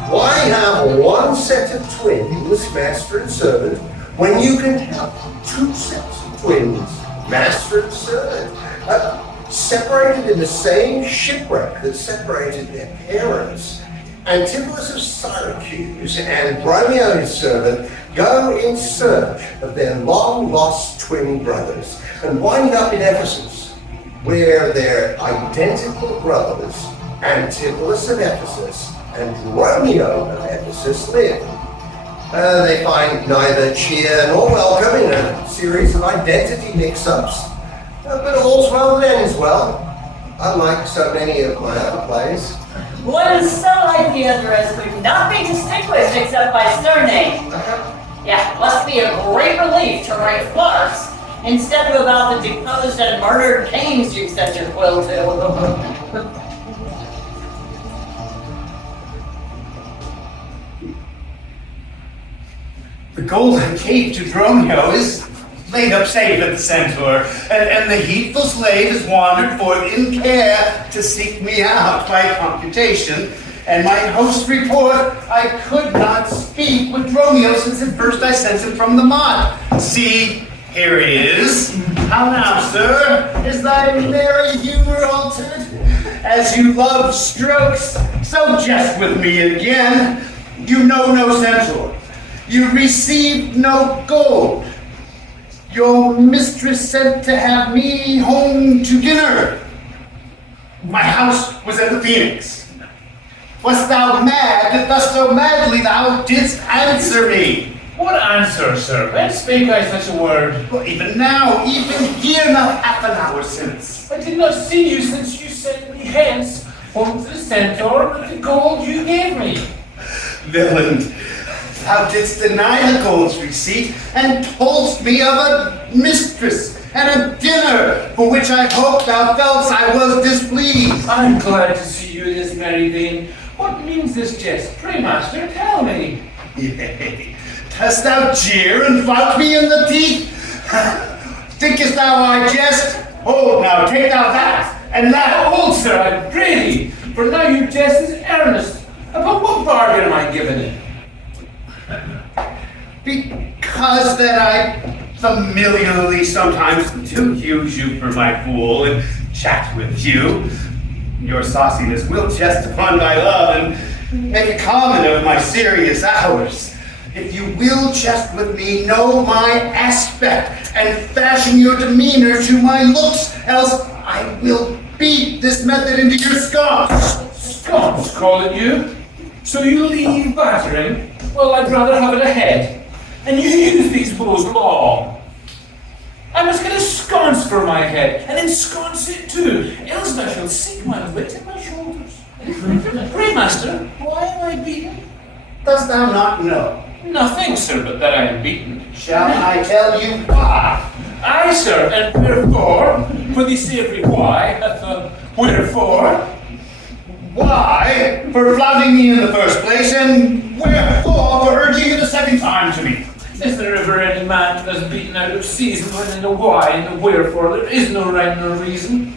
Why have one set of twins, master and servant, when you can have two sets of twins, master and servant, separated in the same shipwreck that separated their parents? Antipholus of Syracuse and Romeo his servant go in search of their long-lost twin brothers and wind up in Ephesus, where their identical brothers, Antipholus of Ephesus and Romeo of Ephesus, live. They find neither cheer nor welcome in a series of identity mix-ups, but all's well that ends well, unlike so many of my other plays. One so like the other as could not be distinguished except by surname. Yeah, must be a great relief to write farce instead of about the deposed and murdered kings you set your quill to. The golden cave to Dromio is laid up safe at the centaur, and the heedful slave has wandered forth in care to seek me out by computation. And my host report, I could not speak with Romeo since at first I sent him from the mud. See, here he is. How now, sir? Is thy merry humor altered? As you love strokes, so jest with me again. You know no censure. You received no gold. Your mistress sent to have me home to dinner. My house was at the Phoenix. Wast thou mad that thus so madly thou didst answer me? What answer, sir? When spake I such a word? Well, even now, even here, not half an hour since. I did not see you since you sent me hence, home to the centaur with the gold you gave me. Villain, thou didst deny the gold's receipt, and toldst me of a mistress and a dinner, for which I hope thou feltst I was displeased. I'm glad to see you in this merry vein. What means this jest? Pray, master, tell me. Yea, dost thou jeer and flout me in the teeth? Thinkest thou I jest? Hold now, take thou that, and that. Hold, sir, I pray thee, for now you jest is earnest. Upon what bargain am I given it? Because that I familiarly sometimes do use you for my fool and chat with you. Your sauciness will jest upon my love and make a common of my serious hours. If you will jest with me, know my aspect and fashion your demeanor to my looks, else I will beat this method into your sconce. Sconce, call it you? So you leave battering? Well, I'd rather have it ahead. And you use these bows long. I must get a sconce for my head, and ensconce it too, else I shall sink my wit in my shoulders. Pray, master, why am I beaten? Dost thou not know? Nothing, sir, but that I am beaten. Shall I tell you why? Aye, sir, and wherefore? For the savory why, wherefore? Why? For flouting me in the first place, and wherefore for urging it a second time to me? Is there ever any man that's beaten out of season when in the why and the wherefore there is no rhyme nor reason?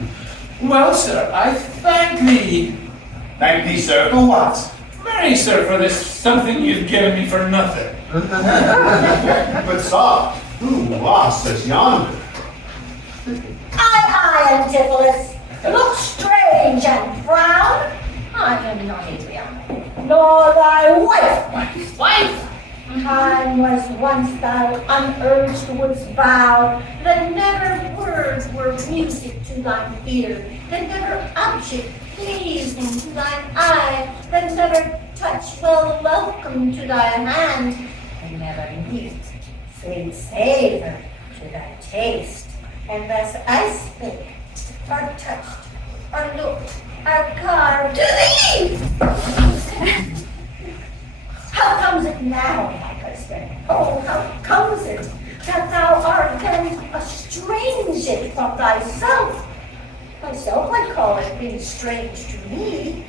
Well, sir, I thank thee. Thank thee, sir, for what? Marry, sir, for this something you've given me for nothing. But soft, who lost as yonder? I, Antipholus, look strange and frown. I am not Adriana, nor thy wife. Wife! Time was once thou unurged wouldst vow that never words were music to thine ear, that never object pleasing to thine eye, that never touch well welcome to thy hand, and never meat sweet savor to thy taste. And thus I spake, or touched, or looked, or carved to thee. How comes it now, my husband? Oh, how comes it that thou art then estranged from thyself? Myself I call it being strange to me.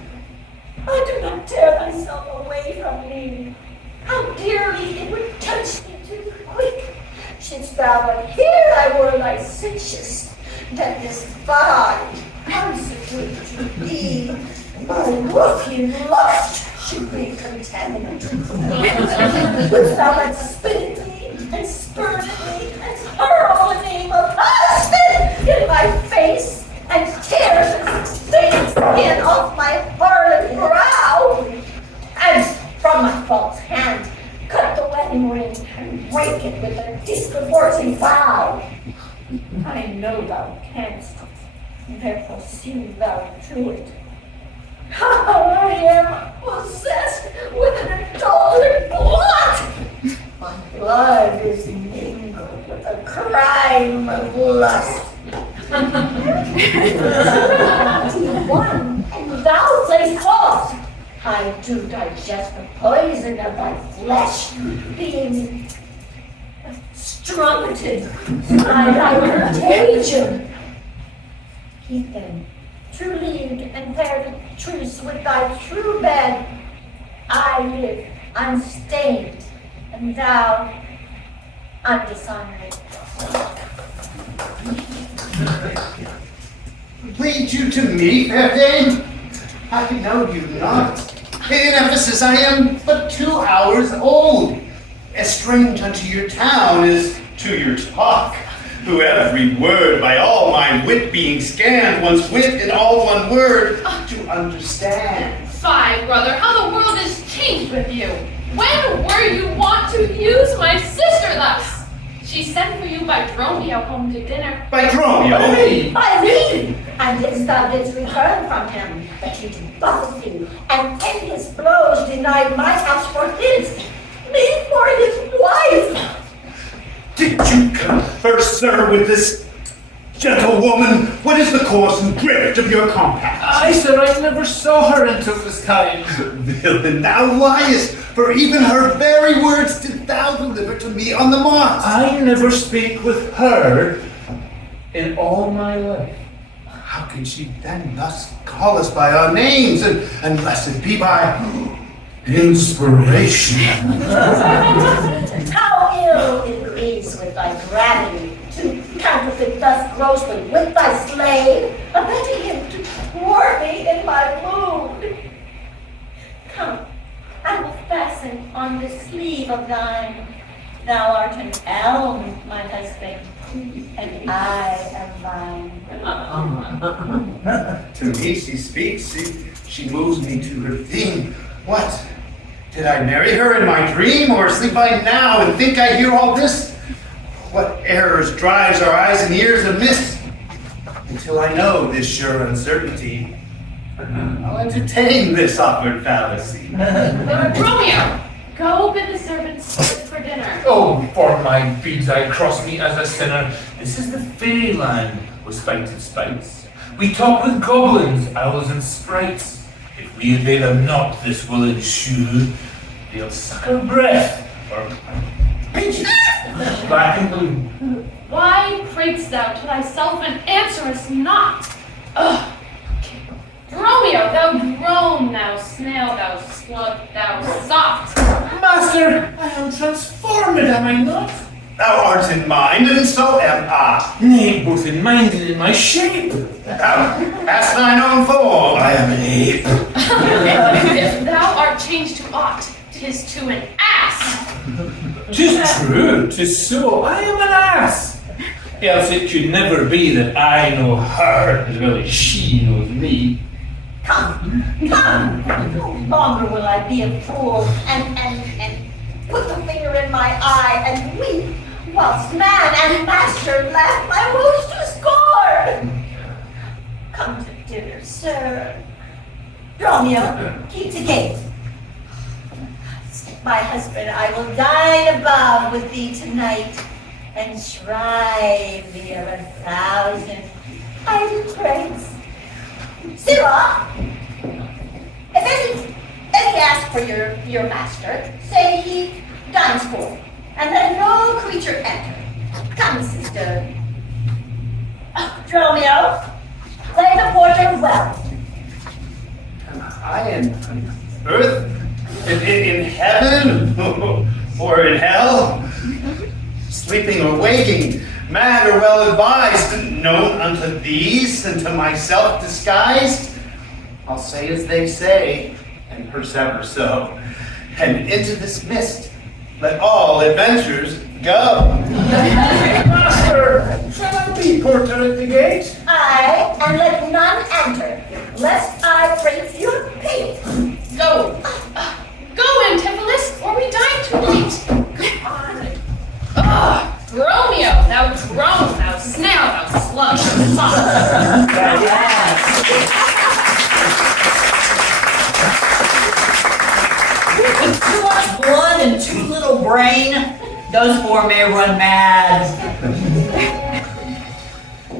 I do not tear thyself away from me. How dearly it would touch me to the quick, shouldst thou but here I were licentious, that this body, consecrated to thee, my ruffian lust should be contaminated. Wouldst thou but spit at me, and spurt at me, and hurl the name of husband in my face, and tear the thin skin off my harlot brow, and from my false hand cut the wedding ring, and break it with a disproportioned vow. I know thou canst, therefore see thou to it. How I am possessed with an adulterate blood! My blood is mingled with a crime of lust. One, and thou say false. I do digest the poison of thy flesh, being strummeted by thy contagion. Keep then true league and bear the truce with thy true bed. I live unstained, and thou undishonored. Lead you to me, fair dame? I know you not. In Ephesus, I am but 2 hours old. As strange unto your town as to your talk. Who every word by all my wit being scanned, one's wit in all one word to understand. Fie, brother, how the world is changed with you. When were you wont to use my sister thus? She sent for you by Dromio home to dinner. By Dromio? By me! And didst thou didst return from him, that he did buffet you, and in his blows denied my house for his, me for his wife. Did you converse, sir, with this gentlewoman? What is the course and drift of your compact? I, sir, I never saw her until this time. Villain, thou liest, for even her very words did thou deliver to me on the march. I never speak with her in all my life. How can she then thus call us by our names, unless it be by inspiration? How ill it agrees with thy gravity to counterfeit thus grossly with thy slave, abetting him to thwart me in my mood. Come, I will fasten on this sleeve of thine. Thou art an elm, my husband, and I am thine. To me she speaks, she moves me to her theme. What? Did I marry her in my dream, or sleep I now and think I hear all this? What errors drives our eyes and ears amiss? Until I know this sure uncertainty, I'll entertain this awkward fallacy. Dromio, go bid the servants sit for dinner. Oh, for my beads I cross me as a sinner. This is the fairyland with spited spites. We talk with goblins, owls, and sprites. If we obey them not, this will ensue. They'll suck our breath, or pinch it, black and blue. Why pratest thou to thyself and answerest not? Ugh. Dromio, thou drone, thou snail, thou slug, thou soft. Master, I am transformed, am I not? Thou art in mind, and so am I. Nay, both in mind and in my shape. Thou hast thine own form. I am an ape. If thou art changed to aught, 'tis to an ass. 'Tis true, 'tis so, I am an ass. Else it could never be that I know her as well as she knows me. Come, come, no longer will I be a fool and put the finger in my eye and weep, whilst man and master laugh my woes to scorn. Come to dinner, sir. Dromio, keep the gate. My husband, I will dine above with thee tonight, and shrive thee of 1,000 idle praise. Sirrah, if any ask for your master, say he dines for, and let no creature enter. Come, sister. Dromio, play the porter well. I am on earth, in heaven, or in hell, sleeping or waking, mad or well advised, known unto these and to myself disguised. I'll say as they say, and persever so, and into this mist let all adventures go. Master, shall I be porter at the gate? Aye, and let none enter, lest I break your pate. Go. Go, Antipholus, or we die too late. Dromio, thou drone, thou snail, thou slug, thou soft. With too much blood and too little brain, those four may run mad.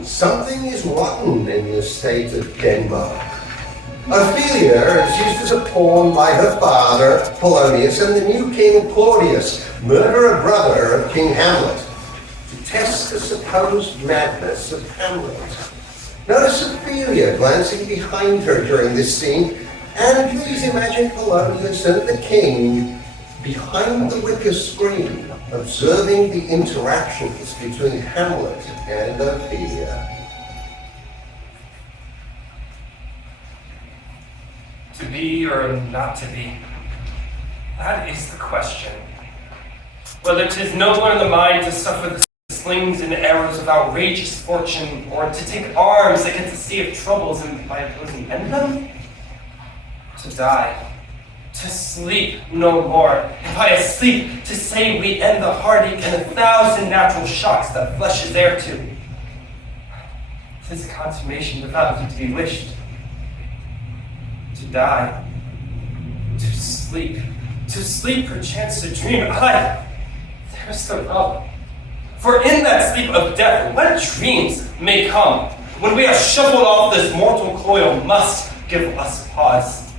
Something is rotten in the state of Denmark. Ophelia is used as a pawn by her father, Polonius, and the new king, Claudius, murderer brother of King Hamlet, to test the supposed madness of Hamlet. Notice Ophelia glancing behind her during this scene, and please imagine Polonius and the king behind the wicker screen, observing the interactions between Hamlet and Ophelia. To me be or not to be? That is the question. Whether 'tis nobler in the mind to suffer the slings and arrows of outrageous fortune, or to take arms against a sea of troubles and by opposing end them? To die, to sleep no more, and by a sleep to say we end the heartache and 1,000 natural shocks that flesh is heir to. 'Tis a consummation without to be wished. To die, to sleep perchance to dream. Aye, there's the rub. For in that sleep of death, what dreams may come, when we have shuffled off this mortal coil, must give us pause.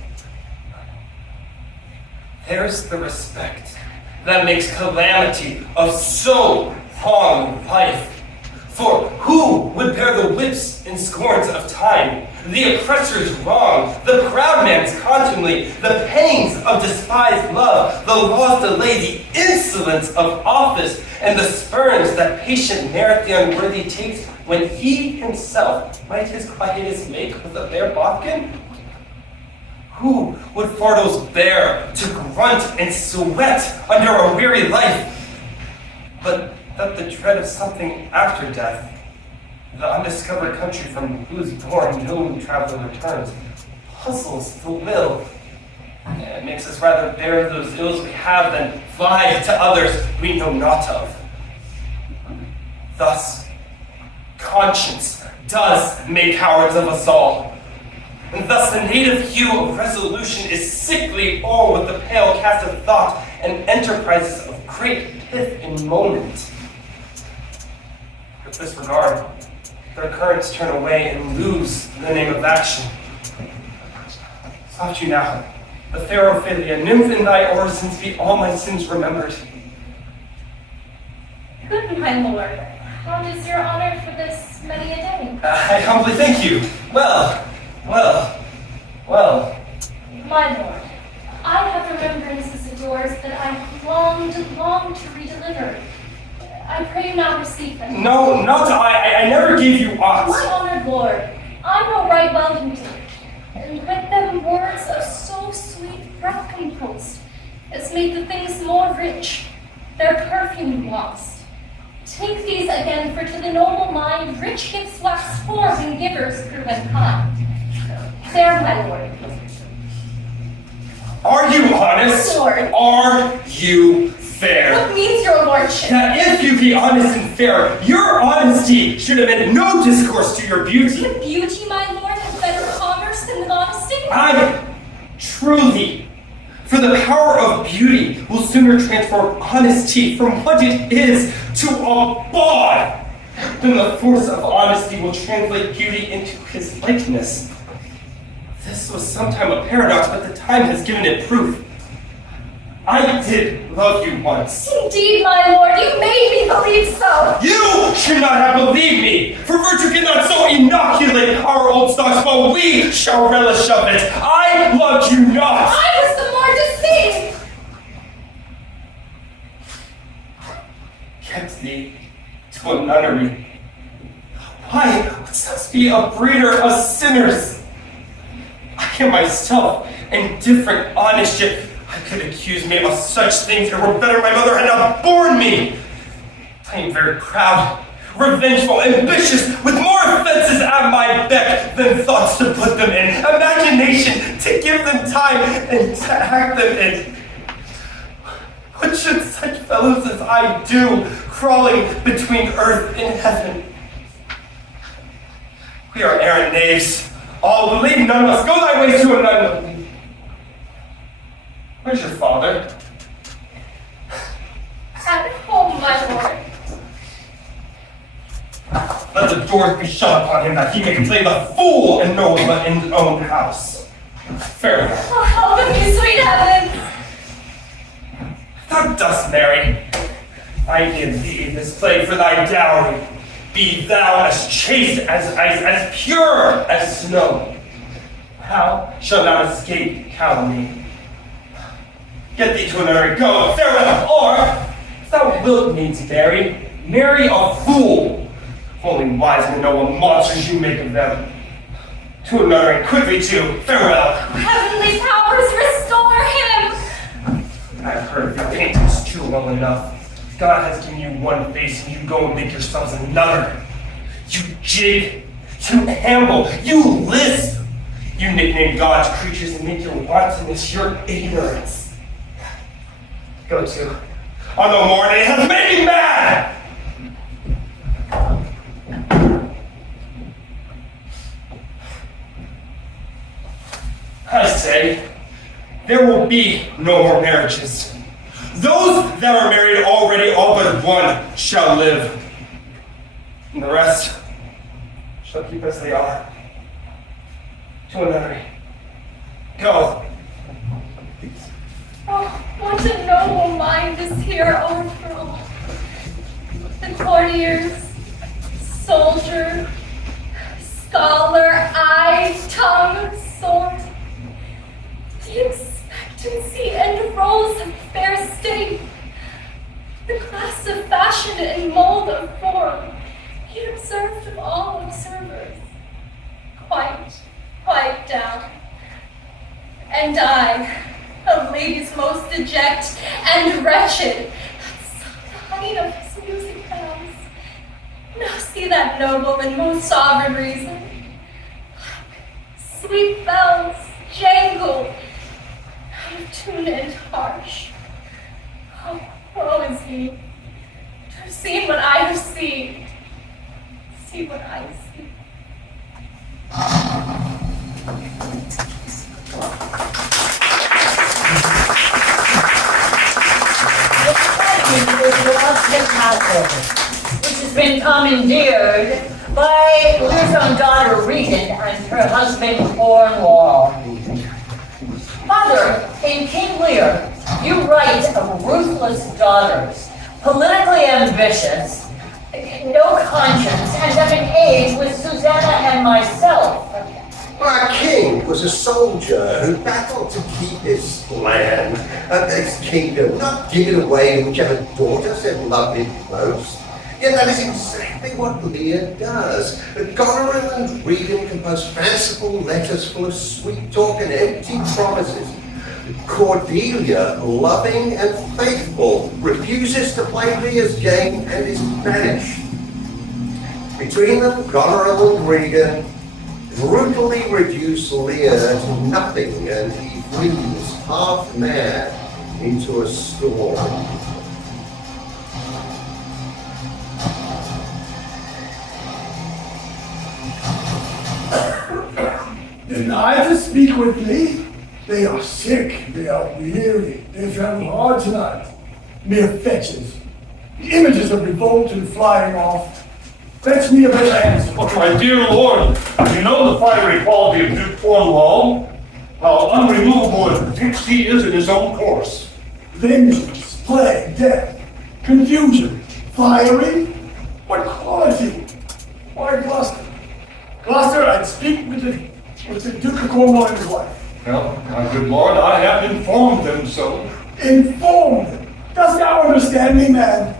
There's the respect that makes calamity of so long life. For who would bear the whips and scorns of time, the oppressor's wrong, the proud man's contumely, the pangs of despised love, the law's delay, the insolence of office, and the spurns that patient merit the unworthy takes, when he himself might his quietus make with a bare bodkin? Who would Fardos bear to grunt and sweat under a weary life? But that the dread of something after death, the undiscovered country from whose bourne no traveler returns, puzzles the will. It makes us rather bear those ills we have than fly to others we know not of. Thus, conscience does make cowards of us all. And thus the native hue of resolution is sickly o'er with the pale cast of thought and enterprises of great pith in moment. With this regard, their currents turn away and lose the name of action. Soft you now, the fair Ophelia, nymph in thy orisons, be all my sins remembered. Good, my lord. How is your honor for this many a day? I humbly thank you. Well. My lord, I have remembrances of yours that I have longed to redeliver. I pray you not receive them. No, not I never gave you aught. My honored lord, I know right well you did, and with them words of so sweet breath composed, as made the things more rich, their perfume lost. Take these again, for to the noble mind, rich gifts wax forth and givers prove kind. There, my lord. Are you honest? Lord. Are you fair? What means your lordship? That if you be honest and fair, your honesty should have meant no discourse to your beauty. Could beauty, my lord, have better commerce than with honesty? I truly, for the power of beauty will sooner transform honesty from what it is to a bawd than the force of honesty will translate beauty into his likeness. This was sometime a paradox, but the time has given it proof. I did love you once. Indeed, my lord, you made me believe so. You should not have believed me, for virtue cannot so inoculate our old stocks, but we shall relish of it. I loved you not. I was the more deceived. Kept thee to a nunnery. Why wouldst thou be a breeder of sinners? I am myself indifferent, honest, yet I could accuse me of such things. It were better my mother had not borne me. I am very proud, revengeful, ambitious, with more offenses at my beck than thoughts to put them in, imagination to give them time and to act them in. What should such fellows as I do, crawling between earth and heaven? We are errant knaves. All believe none of us. Go thy ways to an unknown. Where's your father? At home, my lord. Let the doors be shut upon him, that he may play the fool in no one but in his own house. Farewell. Oh, help me, sweet heaven. Thou dost, Mary. I give thee this plate for thy dowry. Be thou as chaste as ice, as pure as snow. Thou shalt not escape calumny. Get thee to another, go, farewell, or, if thou wilt needs marry a fool, only wise men know what monsters you make of them. To another, and quickly too, farewell. Heavenly power. well enough. God has given you one face and you go and make yourselves another. You jig, you amble, you lisp. You nickname God's creatures and make your wantonness your ignorance. Go to. On the morning, it has made me mad! I say, there will be no more marriages. Those that are married already, all but one, shall live. And the rest shall keep as they are. To another. Go. Oh, what a noble mind is here overthrown. The courtiers, soldier, scholar, eye, tongue, sword. The expectancy and rose of fair state, the class of fashion and mold of form, he observed of all observers, quite down. And I, a lady's most deject and wretched, sought the height of his music bells. Now see that noble and most sovereign reason. Sweet bells jangle, out of tune and harsh. Oh, woe is me, to have seen what I have seen. See what I see. Is the Austin Castle, which has been commandeered by Lear's own daughter Regan and her husband Cornwall. Father, in King Lear, you write of ruthless daughters, politically ambitious, no conscience, and of an age with Susanna and myself. Our king was a soldier who battled to keep his land and his kingdom, not give it away to whichever daughter said love it most. Yet that is exactly what Lear does. Goneril and Regan compose fanciful letters full of sweet talk and empty promises. Cordelia, loving and faithful, refuses to play Lear's game and is banished. Between them, Goneril and Regan brutally reduce Lear to nothing, and he flees half mad into a storm. Deny to speak with me? They are sick, they are weary, they travel hard tonight. Mere fetches. The images of revolt and flying off. Fetch me a better answer. Oh, my dear lord, you know the fiery quality of Duke Cornwall, how unremovable and fixed he is in his own course. Vengeance, plague, death, confusion, fiery? What quality? Why, Gloucester? Gloucester, I'd speak with the Duke of Cornwall and his wife. Well, my good lord, I have informed them so. Informed them? Dost thou understand me, man?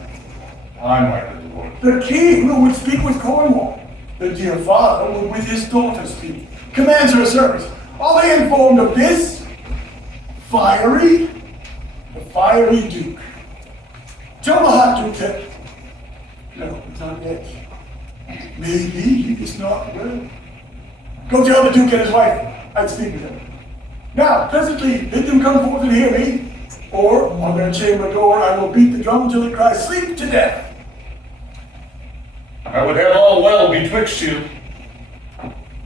Aye, my good lord. The king who would speak with Cornwall. The dear father would with his daughter speak. Commands her service. Are they informed of this? Fiery? The fiery Duke. Tell the hot Duke that... No, not yet. Maybe he is not well. Go tell the Duke and his wife I'd speak with them. Now, presently, bid them come forth and hear me, or on their chamber door I will beat the drum till it cries sleep to death. I would have all well betwixt you.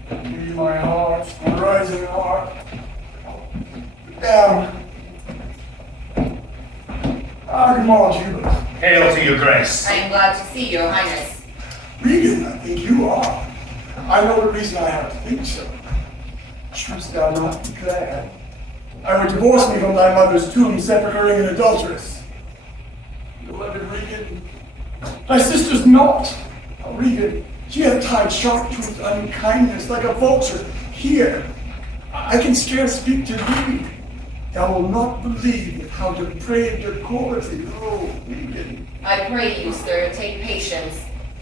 Be my heart, my rising heart. Down. Good morning, Hubert. Hail to your grace. I am glad to see your highness. Regan, I think you are. I know the reason I have to think so. Shouldst thou not be glad? I would divorce me from thy mother's tomb, sepulchring an adulteress. Beloved Regan, thy sister's not. Oh, Regan, she hath tied sharp truth unkindness like a vulture. Here, I can scarce speak to thee. Thou wilt not believe with how depraved your quality. Oh, Regan. I pray you, sir, take patience.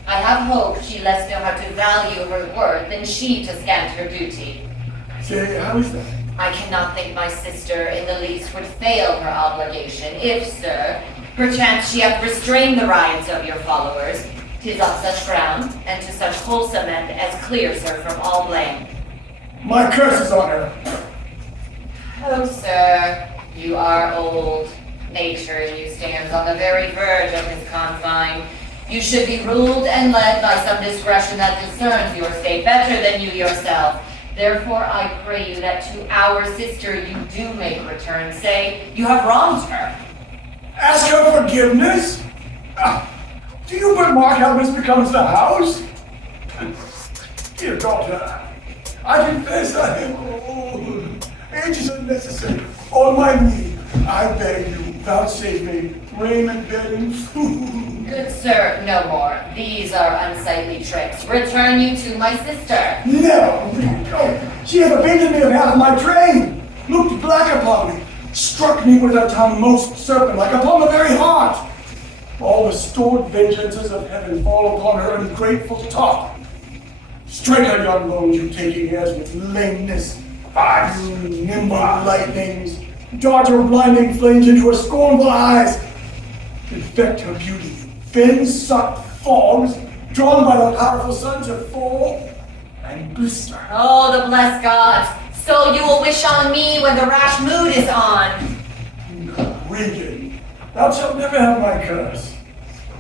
I have hope she less know how to value her worth than she to scant her duty. Say, how is that? I cannot think my sister in the least would fail her obligation if, sir, Perchance she hath restrained the riots of your followers. 'Tis on such ground, and to such wholesome end as clears her from all blame. My curse is on her. Oh, sir, you are old. Nature in you stands on the very verge of his confine. You should be ruled and led by some discretion that discerns your state better than you yourself. Therefore, I pray you that to our sister you do make return. Say, you have wronged her. Ask her forgiveness? Do you but mark how this becomes the house? Dear daughter, I confess I am old. Age is unnecessary. On my knee, I beg you, vouchsafe me raiment, bed, and food. Good sir, no more. These are unsightly tricks. Return you to my sister. No! Oh, she hath abandoned me of half of my train, looked black upon me, struck me with her tongue most serpent-like upon the very heart. All the stored vengeances of heaven fall upon her ungrateful top. Strike her young bones, you taking airs with lameness. You nimble lightnings, dart her blinding flames into her scornful eyes. Infect her beauty, fen-sucked fogs, drawn by the powerful sun to fall and blister. Oh, the blessed gods. So you will wish on me when the rash mood is on. Regan, thou shalt never have my curse.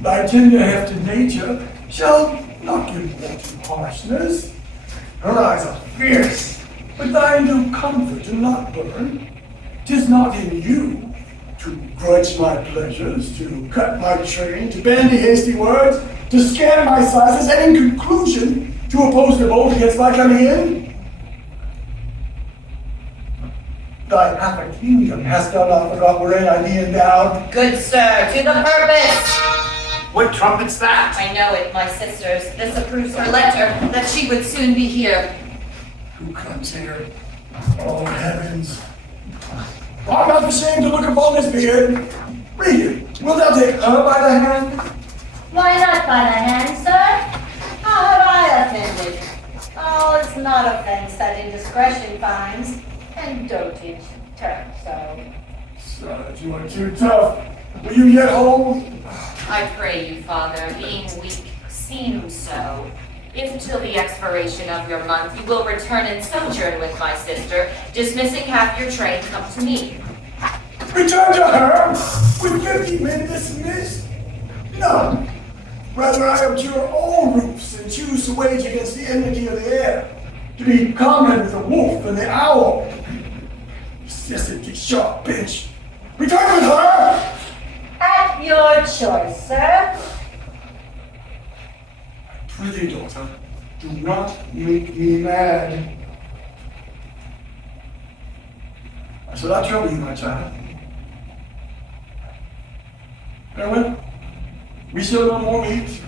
Thy tender-hefted nature shall not give way to harshness. Her eyes are fierce, but thine do comfort and not burn. 'Tis not in you to grudge my pleasures, to cut my train, to bandy hasty words, to scan my sizes, and in conclusion, to oppose the bold against my coming in. Thy half a kingdom hast thou not forgot wherein I be endowed. Good sir, to the purpose. What trumpet's that? I know it, my sisters. This approves her letter, that she would soon be here. Who comes here? Oh, heavens. I'm not ashamed to look upon this beard. Read it. Wilt thou take her by the hand? Why not by the hand, sir? How have I offended? Oh, it's not offense that indiscretion finds, and dotage turns so. Sir, you are too tough. Will you yet hold? I pray you, father, being weak, seem so. If till the expiration of your month you will return and sojourn with my sister, dismissing half your train, come to me. Return to her? With 50 men dismissed? No. Rather, I abjure all roofs and choose to wage against the enmity of the air, to be comrade with the wolf and the owl. Excessively sharp bench. Return with her! At your choice, sir. Prithee, daughter, do not make me mad. I shall not trouble you, my child. Farewell. We shall no more meet,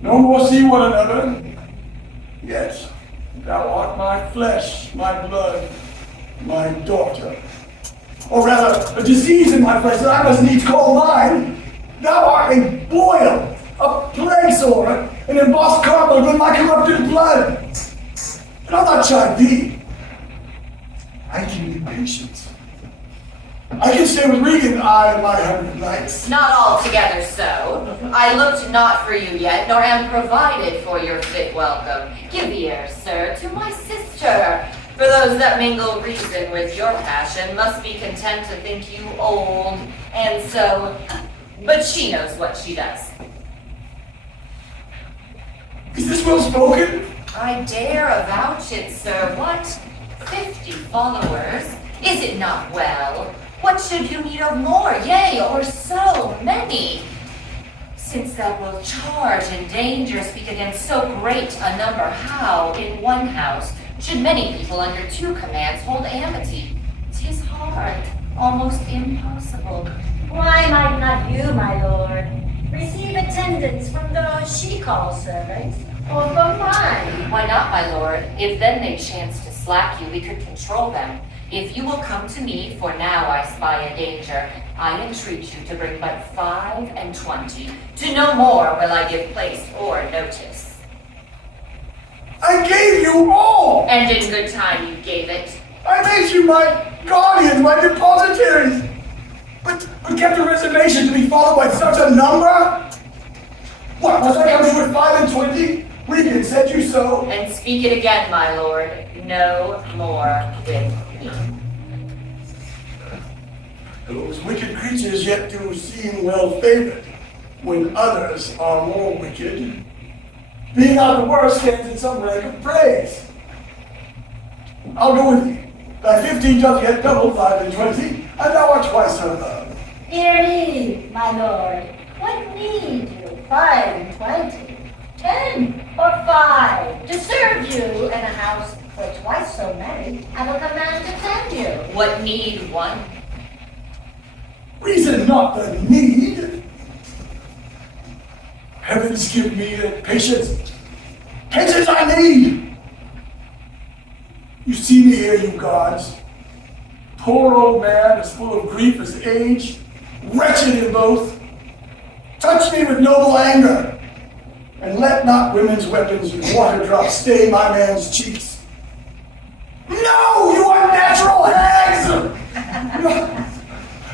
no more see one another. Yet, thou art my flesh, my blood, my daughter. Or rather, a disease in my flesh that I must needs call mine. Thou art a boil, a plague sore, an embossed carbon with my corrupted blood. And I'll not chide thee. I can be patient. I can stay with Regan, I and my 100 knights. Not altogether so. I looked not for you yet, nor am provided for your fit welcome. Give ear, sir, to my sister. For those that mingle reason with your passion must be content to think you old, and so, but she knows what she does. Is this well spoken? I dare avouch it, sir. What? 50 followers? Is it not well? What should you need of more, yea, or so many? Since thou wilt charge in danger, speak against so great a number, how, in one house, should many people under two commands hold amity? 'Tis hard, almost impossible. Why might not you, my lord, receive attendance from those she calls servants, or from mine? Why not, my lord? If then they chance to slack you, we could control them. If you will come to me, for now I spy a danger, I entreat you to bring but 5 and 20. To no more will I give place or notice. I gave you all! And in good time you gave it. I made you my guardians, my depositaries. But kept a reservation to be followed by such a number? What, must I come to you at 5 and 20? Regan, said you so? And speak it again, my lord. No more with me. Those wicked creatures yet do seem well favored, when others are more wicked. Being not the worst stands in some rank of praise. I'll go with thee. Thy 15 doth yet double 5 and 20, and thou art twice her love. Hear me, my lord. What need you 5 and 20, 10 or 5 to serve you in a house where twice so many have a command to tend you? What need one? Reason not the need. Heavens give me the patience. Patience I need. You see me here, you gods. Poor old man, as full of grief as age, wretched in both. Touch me with noble anger, and let not women's weapons with water drops stain my man's cheeks. No, you unnatural hags!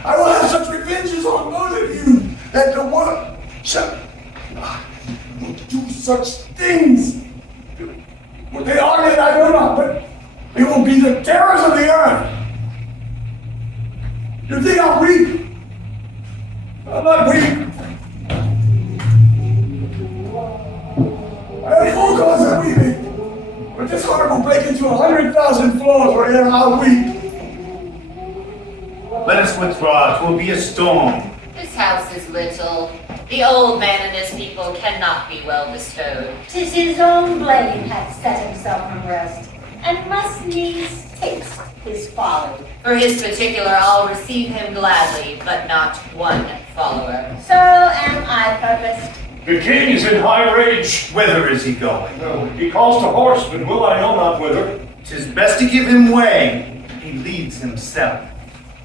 I will have such revenges on both of you that the world shall do such things. What they are yet I know not, but they will be the terrors of the earth. You think I'll weep? I'll not weep. I have full cause of weeping, but this heart will break into 100,000 flaws where'er I'll weep. Let us withdraw. 'Twill be a storm. This house is little. The old man and his people cannot be well bestowed. 'Tis his own blade hath set himself from rest, and must needs taste his folly. For his particular, I'll receive him gladly, but not one follower. So am I purposed. The king is in high rage. Whither is he going? No, he calls to horse, but will I know not whither. 'Tis best to give him way. He leads himself.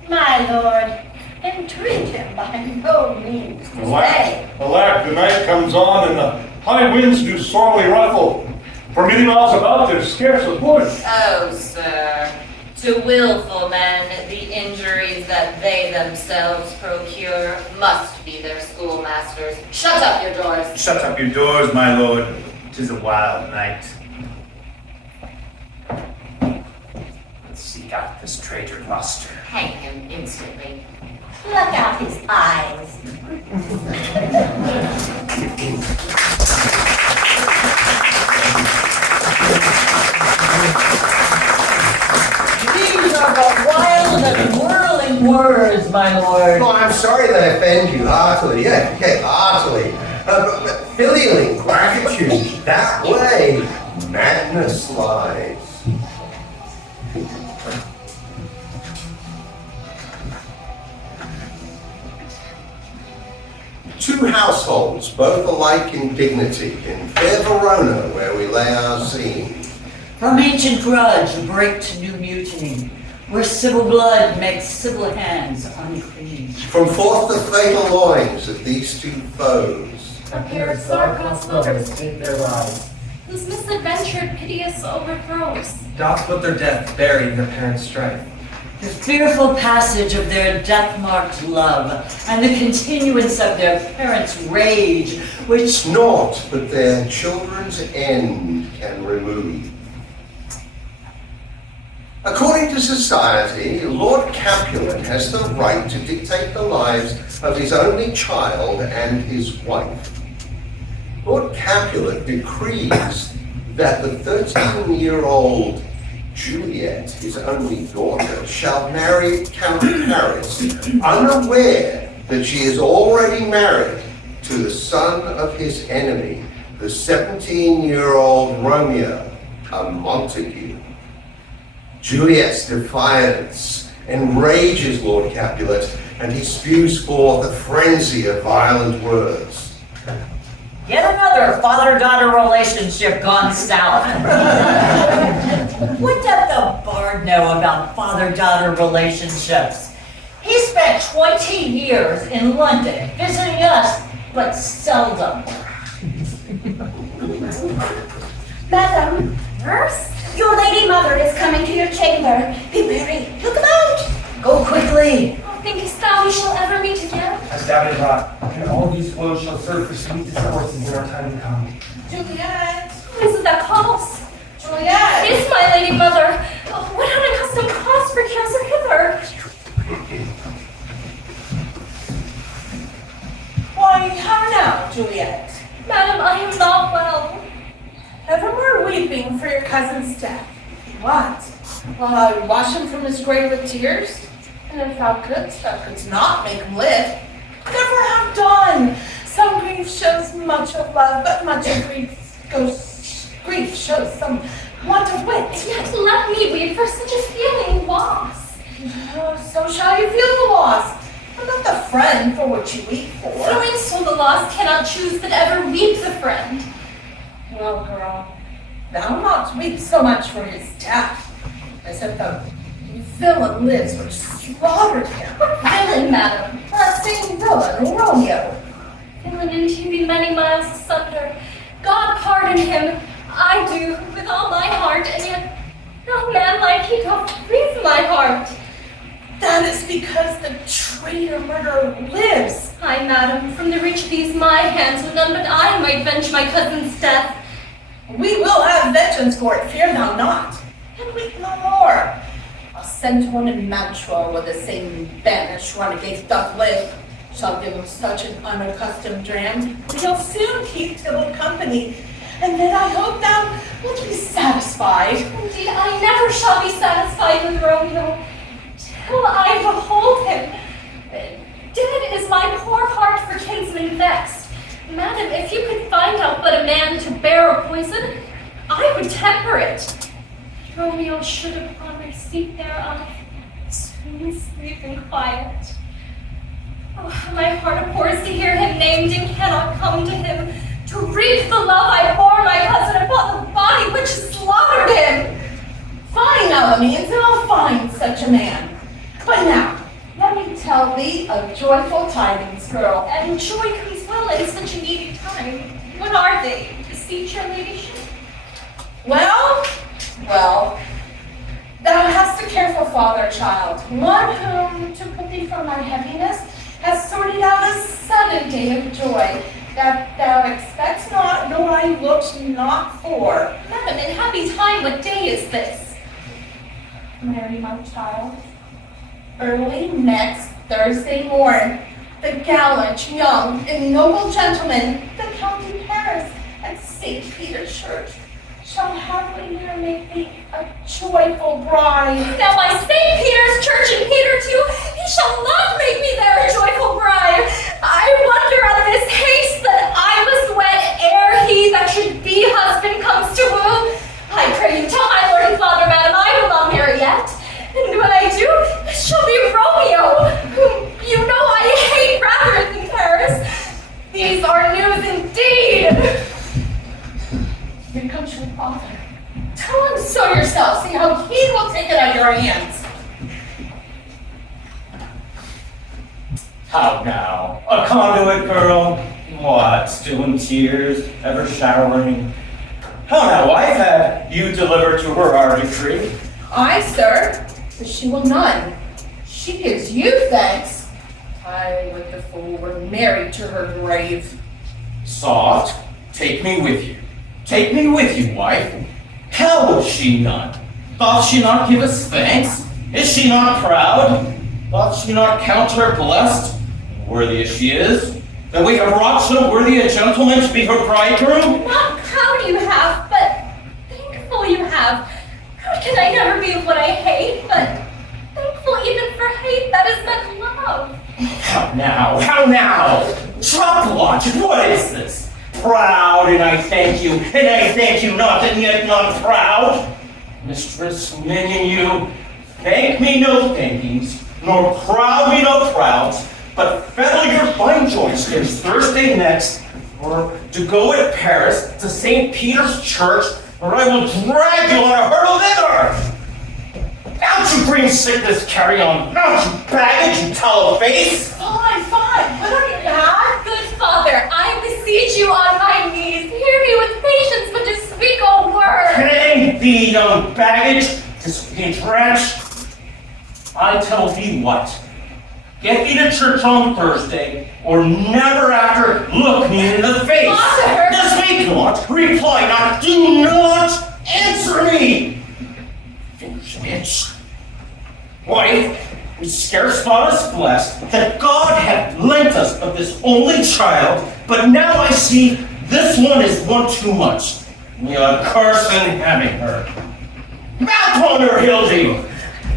My lord, entreat him by no means to stay. Alack, the night comes on, and the high winds do sorely ruffle. For many miles about there's scarce a bush. Oh, sir, to willful men, the injuries that they themselves procure must be their schoolmasters. Shut up your doors. Shut up your doors, my lord. 'Tis a wild night. Let's seek out this traitor Gloucester. Hang him instantly. Pluck out his eyes. These are but wild and whirling words, my lord. Oh, I'm sorry that I offend you heartily. Yeah, heartily. But filial gratitude, that way, madness lies. Two households, both alike in dignity, in fair Verona, where we lay our scene. From ancient grudge break to new mutiny, where civil blood makes civil hands unclean. From forth the fatal loins of these two foes. Here Tarpon's mothers take their lives, whose misadventured piteous overthrows. Doth but their death bury their parents' strife. The fearful passage of their death-marked love, and the continuance of their parents' rage, which Naught but their children's end can remove. According to society, Lord Capulet has the right to dictate the lives of his only child and his wife. Lord Capulet decrees that the 13-year-old Juliet, his only daughter, shall marry Count Paris, unaware that she is already married to the son of his enemy, the 17-year-old Romeo, a Montague. Juliet's defiance enrages Lord Capulet, and he spews forth a frenzy of violent words. Yet another father-daughter relationship gone south. What doth the bard know about father-daughter relationships? He spent 20 years in London visiting us, but seldom. Madam, Nurse? your lady mother is coming to your chamber. Be wary. Look about. Go quickly. thinkest thou we shall ever meet again? I doubt it not, and all these woes shall serve for sweet discourses in our time to come. Juliet! Who is it that calls? Juliet! It's my lady mother. Oh, what unaccustomed cause procures her hither? Why, how now, Juliet? Madam, I am not well. Evermore weeping for your cousin's death. What? Will thou wash him from his grave with tears? And if thou couldst not make him live. Never have done. Some grief shows much of love, but much of grief shows some want of wit. Yet let me weep for such a feeling loss. Oh, so shall you feel the loss, but not the friend for which you weep for. Knowing so the lost cannot choose but ever weep the friend. Well, girl, thou not weep so much for his death, as if the villain lives which slaughtered him. Villain, madam? That same villain, Romeo. Villain indeed be many miles asunder. God pardon him, I do, with all my heart, and yet no man like he doth grieve my heart. That is because the traitor murderer lives. Ay, madam, from the reach of these my hands would none but I might venge my cousin's death. We will have vengeance for it, fear thou not. And weep no more. I'll send one in Mantua where the same banish renegade doth live. Shall give him such an unaccustomed dram that he'll soon keep Tybalt company. And then I hope thou wilt be satisfied. Indeed, I never shall be satisfied with Romeo till I behold him. Dead is my poor heart for kinsmen vexed. Madam, if you could find out but a man to bear a poison, I would temper it. Romeo should upon receipt thereof soon sleep in quiet. Oh, my heart abhors to hear him named and cannot come to him to reap the love I bore my cousin upon the body which slaughtered him. Find thou the means, and I'll find such a man. But now, let me tell thee of joyful tidings, girl. And joy comes well in such a needy time. What are they, beseech your ladyship? Well, thou hast a careful father, child, one whom, to put thee from thy heaviness, has sorted out a sudden day of joy, that thou expects not, nor I looked not for. Madam, in happy time, what day is this? Mary, my child, early next Thursday morn, the gallant, young, and noble gentleman, the Count of Paris, at St. Peter's Church, shall happily here make thee a joyful bride. Now by St. Peter's Church and Peter too, he shall not make me there a joyful bride. I wonder at this haste that I must wed ere he that should be husband comes to woo. I pray you tell my lord and father, madam, I will not marry yet. And when I do, it shall be Romeo, whom you know I hate rather than Paris. These are news indeed. Here comes your father. Tell him so yourself. See how he will take it out of your hands. How now? A conduit girl? What, still in tears, ever showering? How now, wife, have you delivered to her our decree? Aye, sir, but she will none. She gives you thanks. I, with the fool, were married to her grave. Soft, take me with you. Take me with you, wife. How will she not? Doth she not give us thanks? Is she not proud? Doth she not count her blessed? Worthy as she is, that we have wrought so worthy a gentleman to be her bridegroom? Not proud you have, but thankful you have. Proud can I never be of what I hate, but thankful even for hate that is meant love. How now? How now? Drop logic, what is this? Proud, and I thank you, and I thank you not, and yet not proud. Mistress, minion you, thank me no thankings, nor proud me no prouds, but fettle your fine joints against Thursday next, or to go at Paris to St. Peter's Church, or I will drag you on a hurdle thither. Out you green sickness carry on, out you baggage, you tallow face. Fine, put on your hat. Good father, I beseech you on my knees, hear me with patience, but just speak a word. Hang thee, young baggage, this page wretch. I tell thee what, Get thee to church on Thursday, or never after look me in the face. Father! Speak not, reply not, do not answer me. Finish, bitch. Wife, we scarce thought us blessed that God had lent us of this only child, but now I see this one is one too much. We are cursing having her. Mount on her, Hildy!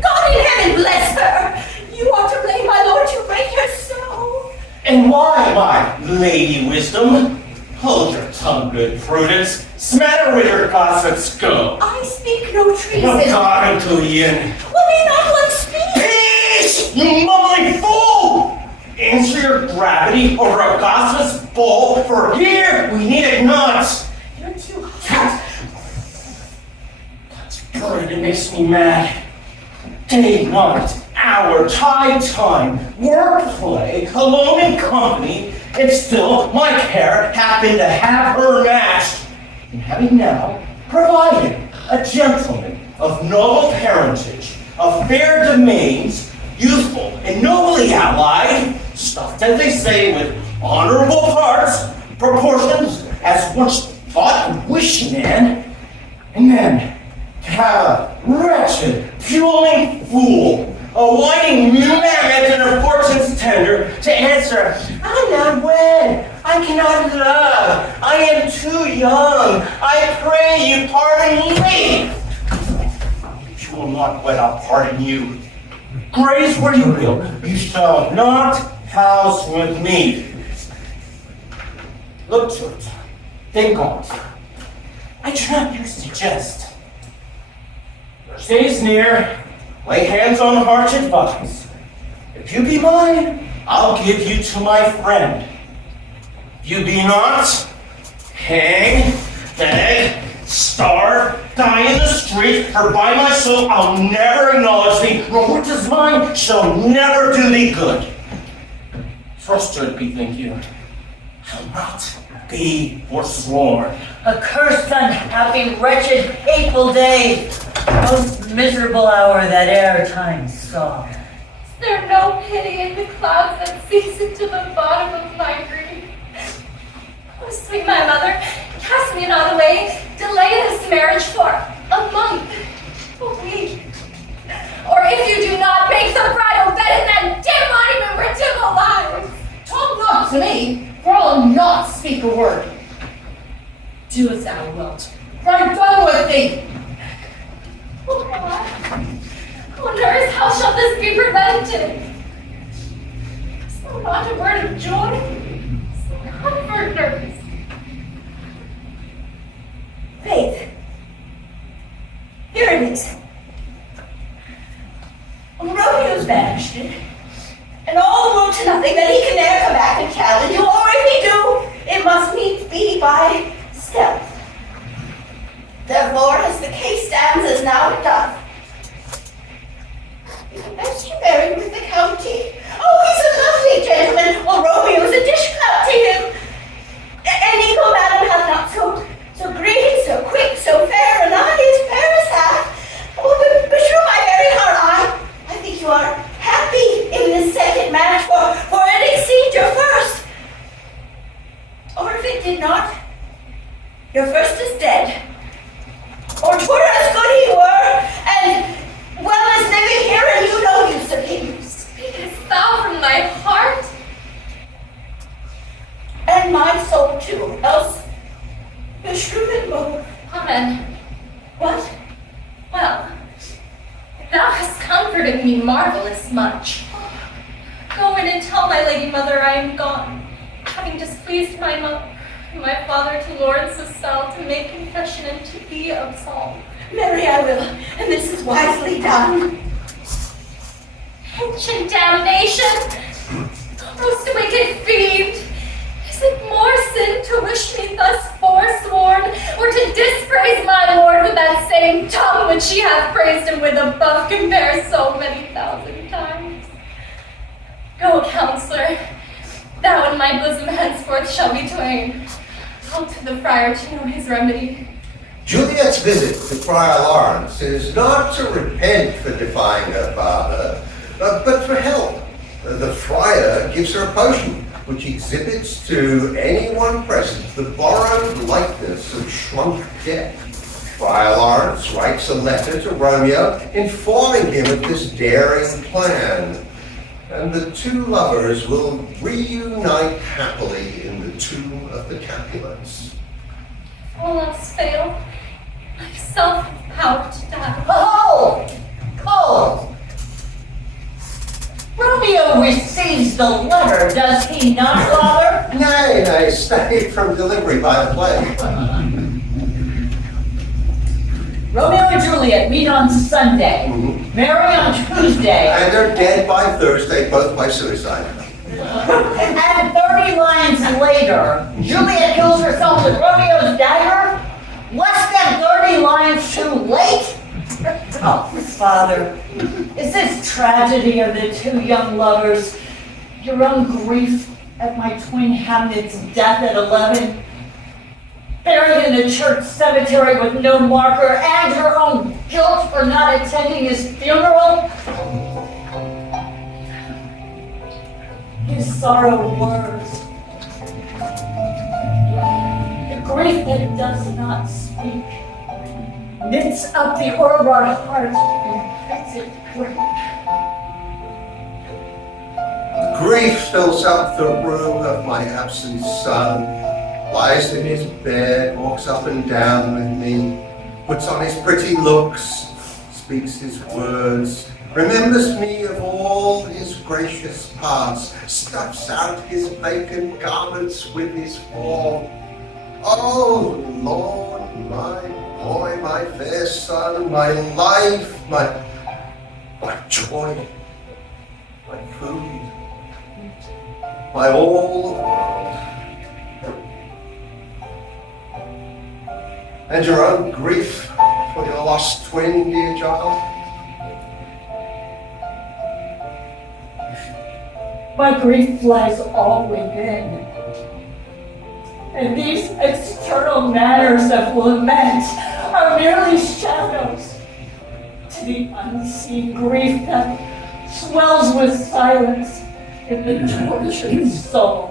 God in heaven bless her! You ought to blame my lord to break her so. And why, my lady wisdom? Hold your tongue, good prudence. Smatter with your gossips, go. I speak no treason. No God unto Ian. Will we not one speak? Peace, you mumbling fool! Answer your gravity over a gossip's bowl, for here we need it not. You're too hot. That's good, it makes me mad. Day, night, hour, tide, time, work, play, alone in company, and still my care happened to have her matched. And having now provided a gentleman of noble parentage, of fair domains, youthful and nobly allied, stuffed, as they say, with honorable parts, proportions, as once thought and wished man, and then to have a wretched, puling fool, a whining mammoth in her fortune's tender, to answer, I'm not wed, I cannot love, I am too young, I pray you pardon me. If you will not wed, I'll pardon you. Graze where you will, you shall not house with me. Look to it, think on it. I do not use to jest. Thursday's near, lay hands on heart, advise. If you be mine, I'll give you to my friend. If you be not, hang, beg, starve, die in the street, for by my soul I'll never acknowledge thee, nor what is mine shall never do thee good. Trusted bethink you, I'll not be forsworn. Accursed, unhappy, wretched, hateful day, most miserable hour that e'er time saw. Is there no pity in the clouds that sees into the bottom of my grief? Oh, sweet my mother, cast me not away, delay this marriage for a month, a week. Or if you do not, make the bridal bed in that dim monument written alive. Talk not to me, for I'll not speak a word. Do as thou wilt, for I'm done with thee. Oh God, oh nurse, how shall this be prevented? So not a word of joy, so comfort, nurse. Faith. Here it is. Romeo's banished it, and all will to nothing that he can ne'er come back and challenge you, or if he do, it must needs be by stealth. Therefore, as the case stands as now it doth, is it best you marry with the county? Oh, he's a lovely gentleman, while Romeo's a dishclout to him. An equal madam hath not so green, so quick, so fair an eye as Paris hath. Oh, but through my very heart, I think you are happy in this second match, for it exceeds your first. Or if it did not, your first is dead. Or 'twere as good he were, and well as living here, and you no use of him. Speakest thou from thy heart? And my soul too, else beshrew it more. Amen. What? Well, thou hast comforted me marvelous much. Go in and tell my lady mother I am gone, having displeased my father to Lawrence's cell to make confession and to be absolved. Marry, I will, and this is wisely done. Ancient damnation! Most wicked fiend! Is it more sin to wish me thus forsworn, or to dispraise my lord with that same tongue which she hath praised him with above compare so many thousand times? Go, counselor, thou and my bosom henceforth shall be twain. I'll to the friar to know his remedy. Juliet's visit to Friar Lawrence is not to repent for defying her father, but for help. The friar gives her a potion, which exhibits to anyone present the borrowed likeness of shrunk death. Friar Lawrence writes a letter to Romeo informing him of this daring plan, and the two lovers will reunite happily in the tomb of the Capulets. All else fail. Myself have power to die. Hold! Hold! Romeo receives the letter, does he not, Father? Nay, stay from delivery by the play. Romeo and Juliet meet on Sunday, marry on Tuesday. And are dead by Thursday, both by suicide. And 30 lines later, Juliet kills herself with Romeo's dagger? Less than 30 lines too late? Oh, Father, is this tragedy of the two young lovers, your own grief at my twin Hamlet's death at 11, buried in a church cemetery with no marker, and your own guilt for not attending his funeral? His sorrow words, the grief that does not speak, knits up the Urward heart and fits it quick. Grief fills up the room of my absent son, lies in his bed, walks up and down with me, puts on his pretty looks, speaks his words, remembers me of all his gracious past, stuffs out his vacant garments with his form. Oh Lord, my boy, my fair son, my life, my joy, my food, my all the world. And your own grief for your lost twin, dear child? My grief lies all within. And these external manners of lament are merely shadows to the unseen grief that swells with silence in the tortured soul.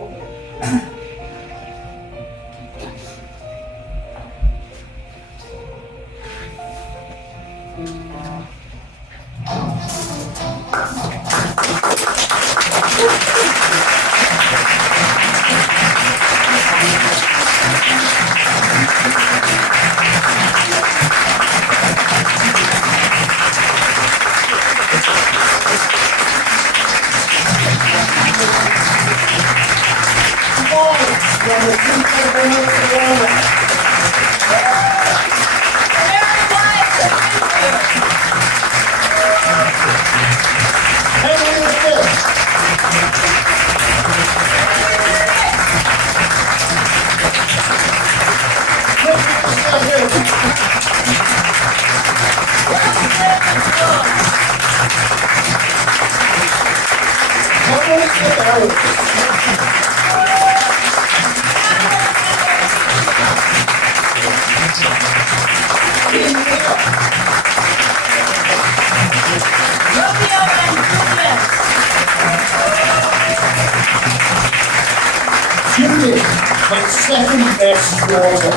Juliet, my second best daughter.